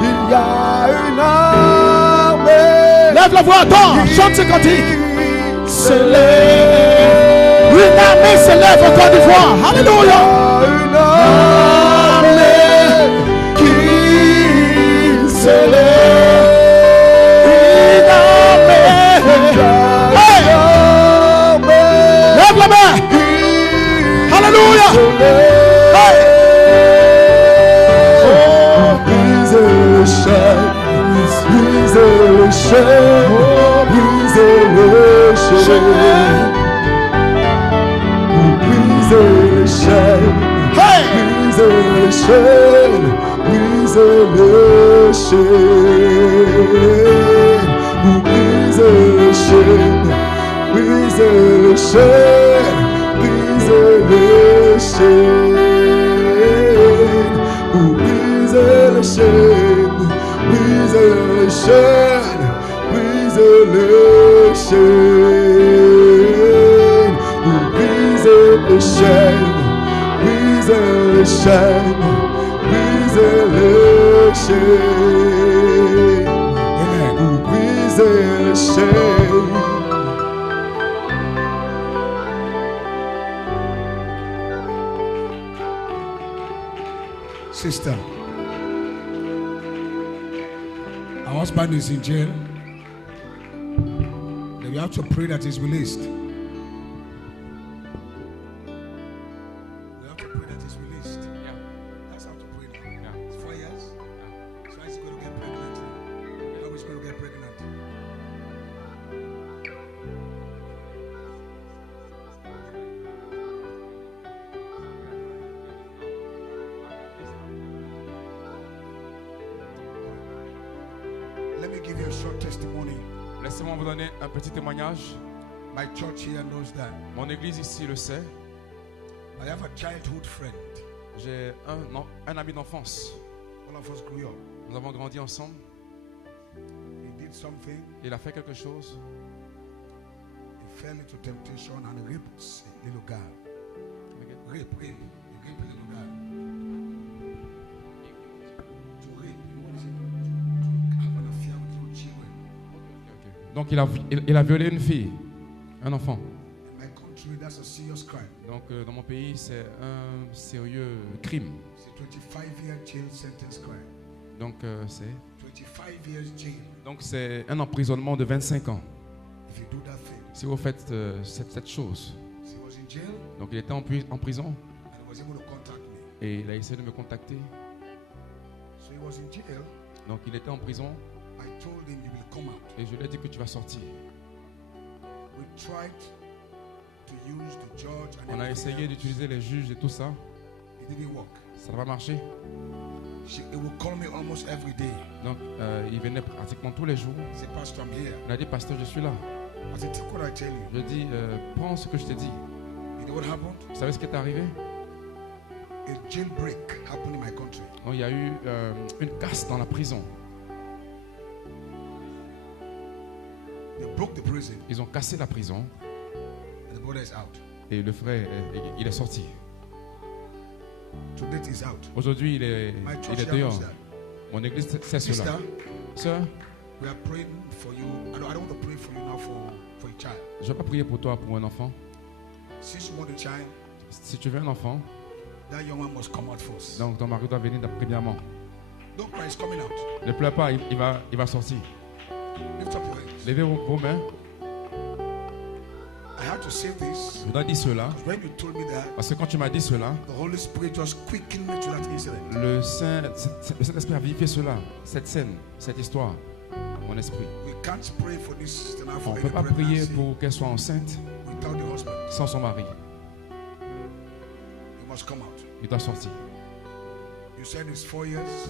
Il y a une armée. Lève la voix, attends, chante ce cantique. Se lève. Une armée se lève en Côte d'Ivoire. Alléluia. Une armée qui se lève. Une armée. Hey! Lève la main. Alléluia. Hey! Brise le chêne, brise le chêne, brise le chêne, brise le chêne, Hey! brise le chêne, brise le chêne, brise le chêne, brise le chêne, brise le chêne. Brise le chêne, brise le chêne, brise le chêne, brise le chêne, brise le chêne, brise le chêne, brise le chêne. Sister, our husband is in jail. Then we have to pray that he's released. We have to pray that he's released. Yeah. That's how to pray now. Yeah. It's 4 years. So he's going to get pregnant. How is going to get pregnant? Let me give you a short testimony. Laissez-moi vous donner un petit témoignage. My church here knows that. Mon église ici le sait. I have a childhood friend. J'ai un ami d'enfance. All of us grew up. Nous avons grandi ensemble. He did something. Il a fait quelque chose. He fell into temptation and raped a little girl. Rape. He raped a little girl. To rape. What is it? To have an affair with little children. Donc il a violé une fille, un enfant. In my country, that's a serious crime. Donc dans mon pays, c'est un sérieux crime. It's a 25-year jail sentence crime. Donc c'est 25 years jail. donc c'est un emprisonnement de 25 ans. If you do that thing. Si vous faites cette chose. So he was in jail Donc il était en prison and he was able to contact me. et il a essayé de me contacter. So he was in jail. Donc il était en prison I told him you will come out. et je lui ai dit que tu vas sortir. We tried to use the judge and On a everything essayé else. d'utiliser les juges et tout ça. It didn't work. Ça n'a pas marché. He would call me almost every day. Donc il venait pratiquement tous les jours. He said, Pastor, I'm here. Il a dit, pasteur, je suis là. I said, take what I tell you. Je dis, prends ce que je t'ai dit. You know what happened? Vous savez ce qui est arrivé? A jailbreak happened in my country. Donc, il y a eu une casse dans la prison. They broke the prison Ils ont cassé la prison and the border is out. Et le frère, il est sorti. Today he's out. Aujourd'hui, il est dehors. Mon église sait cela. Sister, Sœur, we are praying for you. I don't want to pray for you now for a child. je ne vais pas prier pour toi pour un enfant. Since you want a child, Si tu veux un enfant, that young one must come out first. donc ton mari doit venir premièrement. Don't cry, it's coming out. Ne pleure pas, il va sortir. Lift up your hands. Levez vos mains. I had to say this Je dois dire cela. when you told me that. Parce que quand tu m'as dit cela, The Holy Spirit just quickened me to that incident. le Saint-Esprit a vivifié cela, cette scène, cette histoire, mon esprit. We can't pray for this sister now On for ne any peut pas prier pregnancy pour qu'elle soit enceinte without the husband. sans son mari. You must come out. Il doit sortir. You said it's 4 years.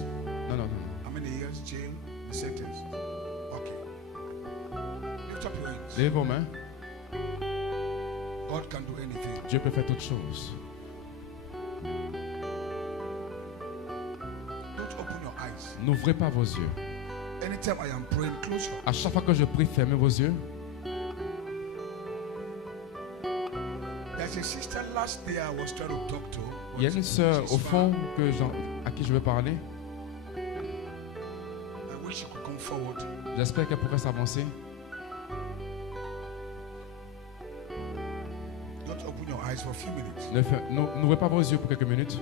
Non, non, non. How many years jail? The sentence. Okay. Lift up your hands. Levez vos mains. God can do anything. Dieu peut faire toutes choses. Don't open your eyes. N'ouvrez pas vos yeux. Anytime I am praying, close your eyes. À chaque fois que je prie, fermez vos yeux. There's a sister last day I was trying to talk to. Il y a une sœur au fond à qui je veux parler. I wish you could come forward. J'espère qu'elle pourrait s'avancer. Don't open your eyes for a few minutes. N'ouvrez pas vos yeux pour quelques minutes.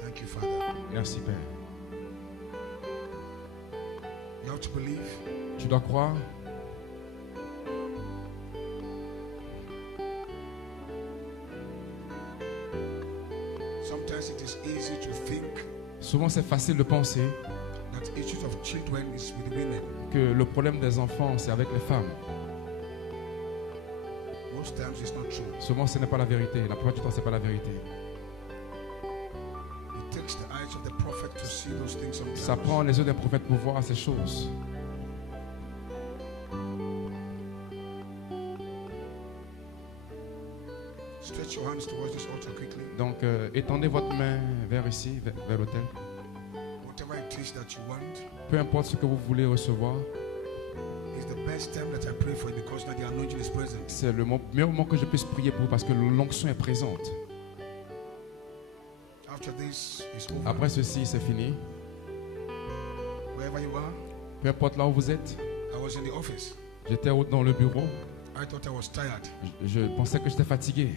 Thank you, Father. Merci Père. You have to believe. Tu dois croire. Sometimes it is easy to think Souvent c'est facile de penser that issues of children is with women. que le problème des enfants c'est avec les femmes. Most times it's not true. Souvent ce n'est pas la vérité. La plupart du temps c'est pas la vérité. It takes the eyes of the prophet to see those things sometimes. Ça prend les yeux des prophètes pour voir ces choses. Stretch your hands towards this altar quickly. Donc étendez votre main vers ici, vers l'autel. Whatever it is that you want Peu importe ce que vous voulez recevoir, is the best time that I pray for you because now the anointing is present. c'est le meilleur moment que je puisse prier pour vous parce que l'onction est présente. After this is over, Après ceci, c'est fini. wherever you are, Peu importe là où vous êtes, I was in the office. j'étais dans le bureau. I thought I was tired, Je pensais que j'étais fatigué.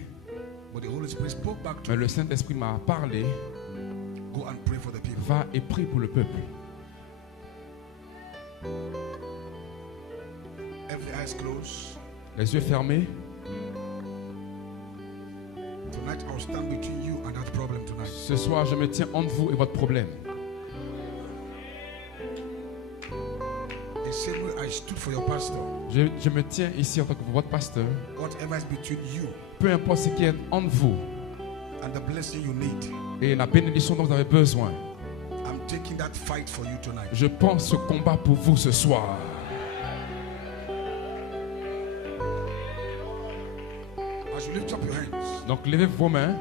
but the Holy Spirit spoke back to Mais me. le Saint-Esprit m'a parlé. Go and pray for the people. Va et prie pour le peuple. Every eyes closed. Les yeux fermés. Tonight I'll stand between you and that problem tonight. Ce soir, je me tiens entre vous et votre problème. The same way I stood for your pastor. Je me tiens ici en tant que votre pasteur. Whatever is between you Peu importe ce qui est entre vous and the blessing you need, et la bénédiction dont vous avez besoin, I'm taking that fight for you tonight. je prends ce combat pour vous ce soir. As you lift up your hands, Donc levez vos mains.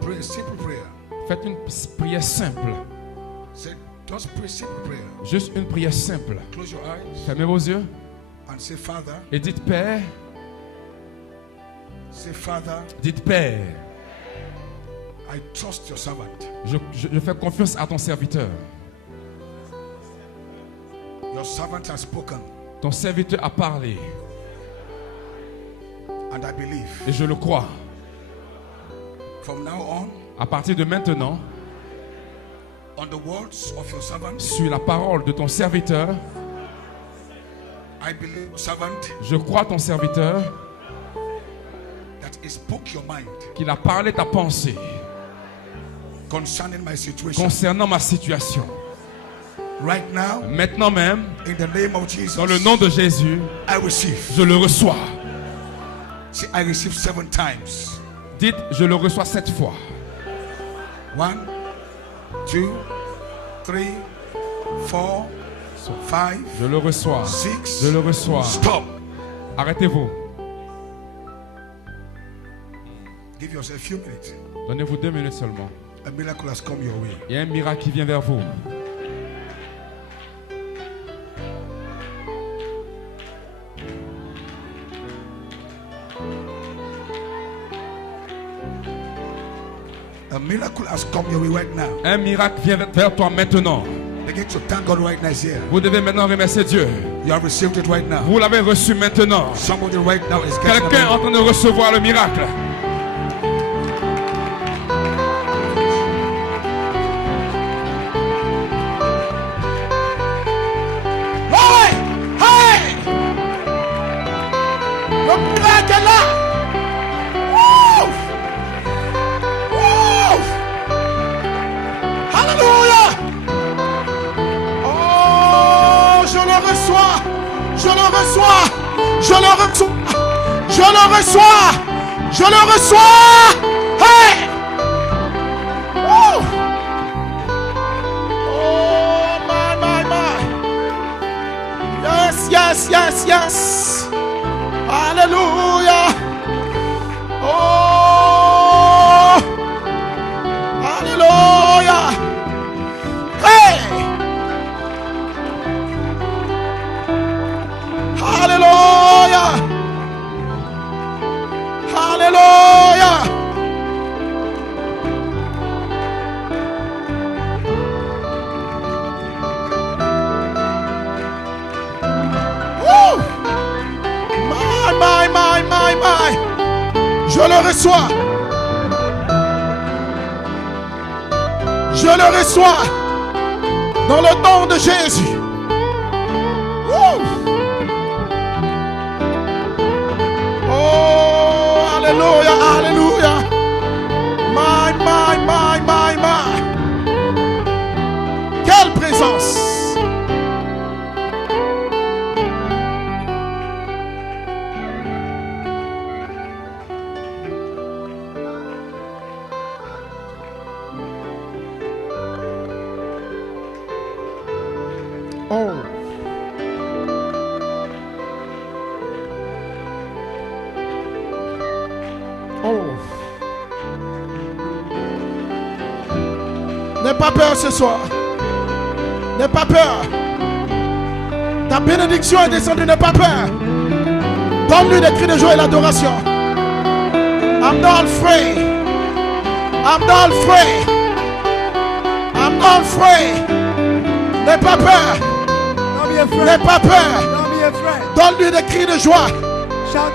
pray a simple prayer. Faites une prière simple. Say, just pray a simple prayer. Juste une prière simple. Close your eyes Fermez vos yeux and say, Father, et dites Père, say, Father, dites Père, I trust your servant. je fais confiance à ton serviteur. Your servant has spoken, Ton serviteur a parlé and I believe. et je le crois. From now on, À partir de maintenant, on the words of your servant, sur la parole de ton serviteur, I believe your servant je crois ton serviteur that he spoke your mind qu'il a parlé ta pensée concerning my situation. concernant ma situation. Right now, Maintenant même, in the name of Jesus, dans le nom de Jésus, I receive. je le reçois. See, I receive 7 times. Dites, je le reçois 7 fois. 1, 2, 3, 4, 5, Je le reçois. 6. Je le reçois. Stop. Arrêtez-vous. Give yourself a few minutes. Donnez-vous 2 minutes seulement. A miracle has come your way. Il y a un miracle qui vient vers vous. A miracle has come your way right now. Un miracle vient vers toi maintenant. Begin to thank God right now. Here. Vous devez maintenant remercier Dieu. You have received it right now. Vous l'avez reçu maintenant. Somebody right now is getting Quelqu'un est en train de recevoir le miracle. Hey! Hey! Le miracle est là! Woo! Woo! Alléluia! Oh, je le reçois! Je le reçois! Je le reçois! Je le reçois! Je le reçois! Hey! Woo! Oh, my. Yes. Hallelujah. Oh. Hallelujah. Hey. Hallelujah. Hallelujah. Woo! My. Je le reçois. Je le reçois. Dans le nom de Jésus. Woo! Oh, alléluia, alléluia. My. Quelle présence. Oh. N'aie pas peur ce soir. N'aie pas peur. Ta bénédiction est descendue. N'aie pas peur. Donne-lui des cris de joie et l'adoration. I'm not afraid. N'aie pas peur. N'aie pas peur. Donne-lui des cris de joie.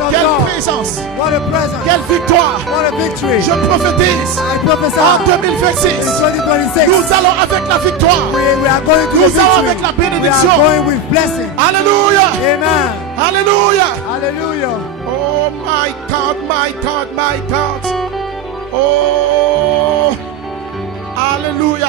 Quelle présence. What a presence. Quelle victoire. What a victory. Je prophétise. I prophesy. En 2026. In 2026. Nous allons avec la victoire. We are going to Nous the allons victory. avec la We bénédiction. are going with blessing. Alléluia. Amen. Alléluia. Hallelujah. Oh my God. Oh. Alléluia.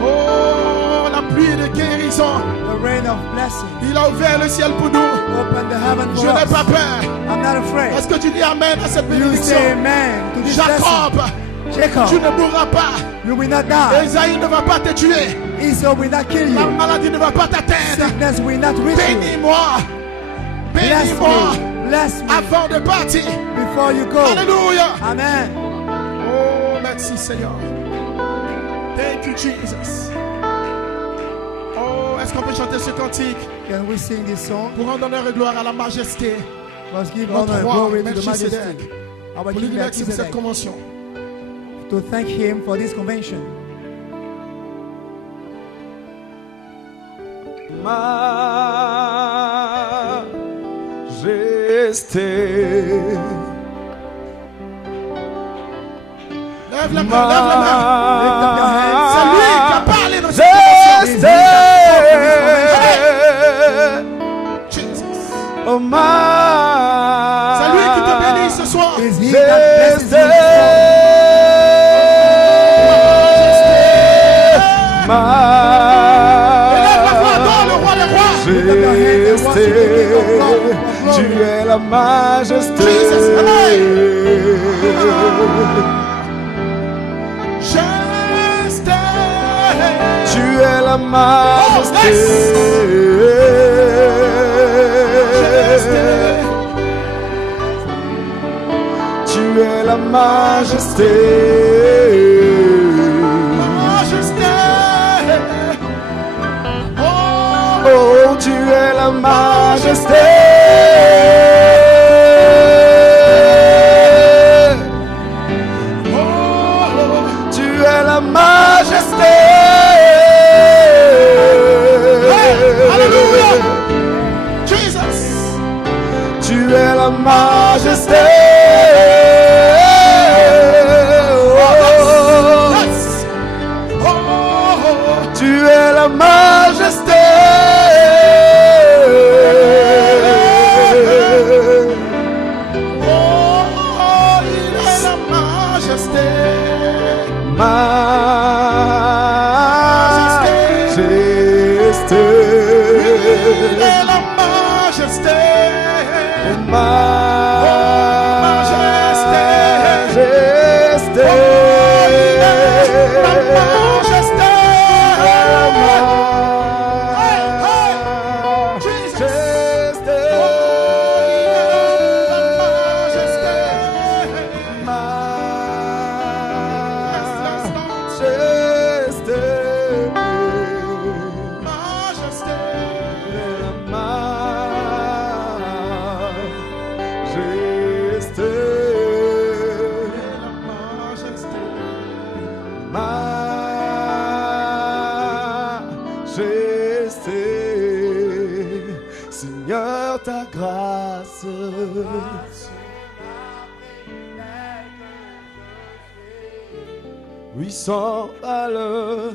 Oh, la pluie de guérison. The rain of blessing. Il a ouvert le ciel pour nous. Open the heaven Je for n'ai us. pas peur. I'm not afraid. Est-ce que tu dis amen à cette You bénédiction? say amen to this blessing. Jacob, Jacob, tu ne mourras pas. you will not die. Esaïe ne va pas te tuer. Esau will not kill La you. maladie ne va pas t'atteindre. Sickness will not reach you. Bénis-moi. Bless Bénis-moi. me. Bless me Avant de partir. before you go. Alléluia. Amen. Oh, merci Seigneur. Thank you, Jesus. Oh, est-ce qu'on peut chanter ce cantique Can we sing this song? pour rendre honneur et gloire à la majesté, Let's give notre honor and roi, glory to the Melchizedek, majesty. Our pour King l'université de cette Melchizedek. convention. To thank him for this convention. Majesté. Lève la main, lève la main. Lift up your hands. C'est lui qui a parlé dans cette convention. Jesus. Oh, C'est lui qui te bénit ce soir. Is he that blesses you this Élève la voix, adore le roi des rois. Tu es la majesté. Jesus, amen. Tu es la majesté. majesté. Oh, tu es la majesté. Tu es la majesté. Hallelujah. Jesus. Tu es la majesté. Yes. Tu es la majesté. Il est la majesté. Majesté. Il est la majesté. Majesté. Seigneur, ta grâce. Oui, sans valeur.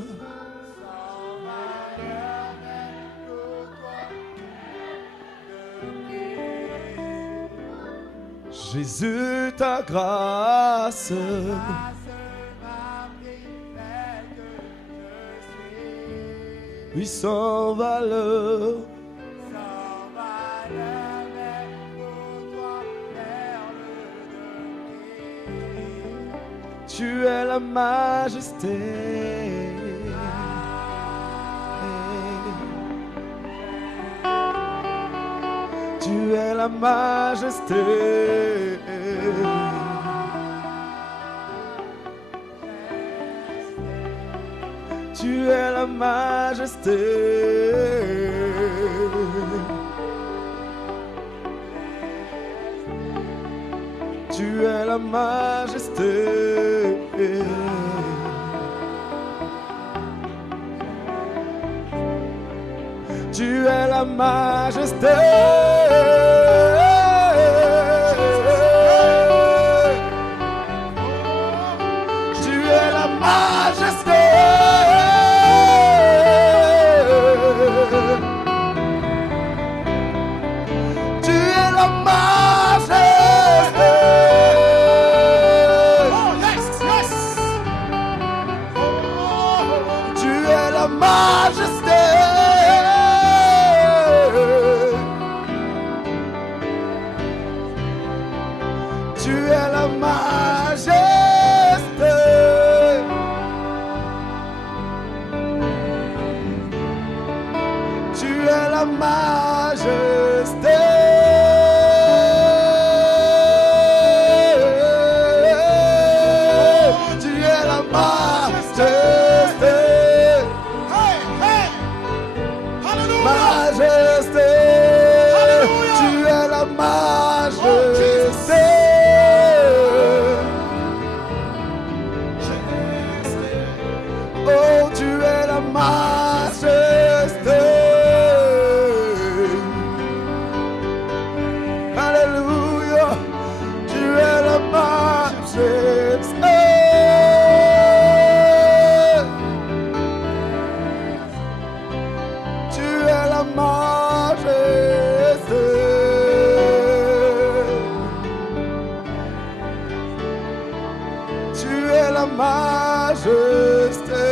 Jésus, ta grâce. Oui, sans valeur. Tu es la majesté. Tu es la majesté. Tu es la majesté. Tu es la majesté. Tu es la majesté. Tu es la majesté. Tu es la majesté. Tu es la majesté. Tu es la majesté. Tu es la majesté. Tu es la majesté. Majesté. Tu es la majesté. Oh, tu es la majesté. Alléluia. Tu es la majesté. Tu es la majesté. Tu es la majesté.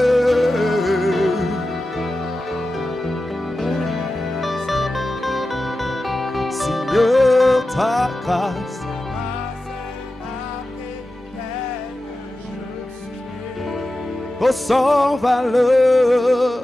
Seigneur, ta grâce. Oh, sans valeur.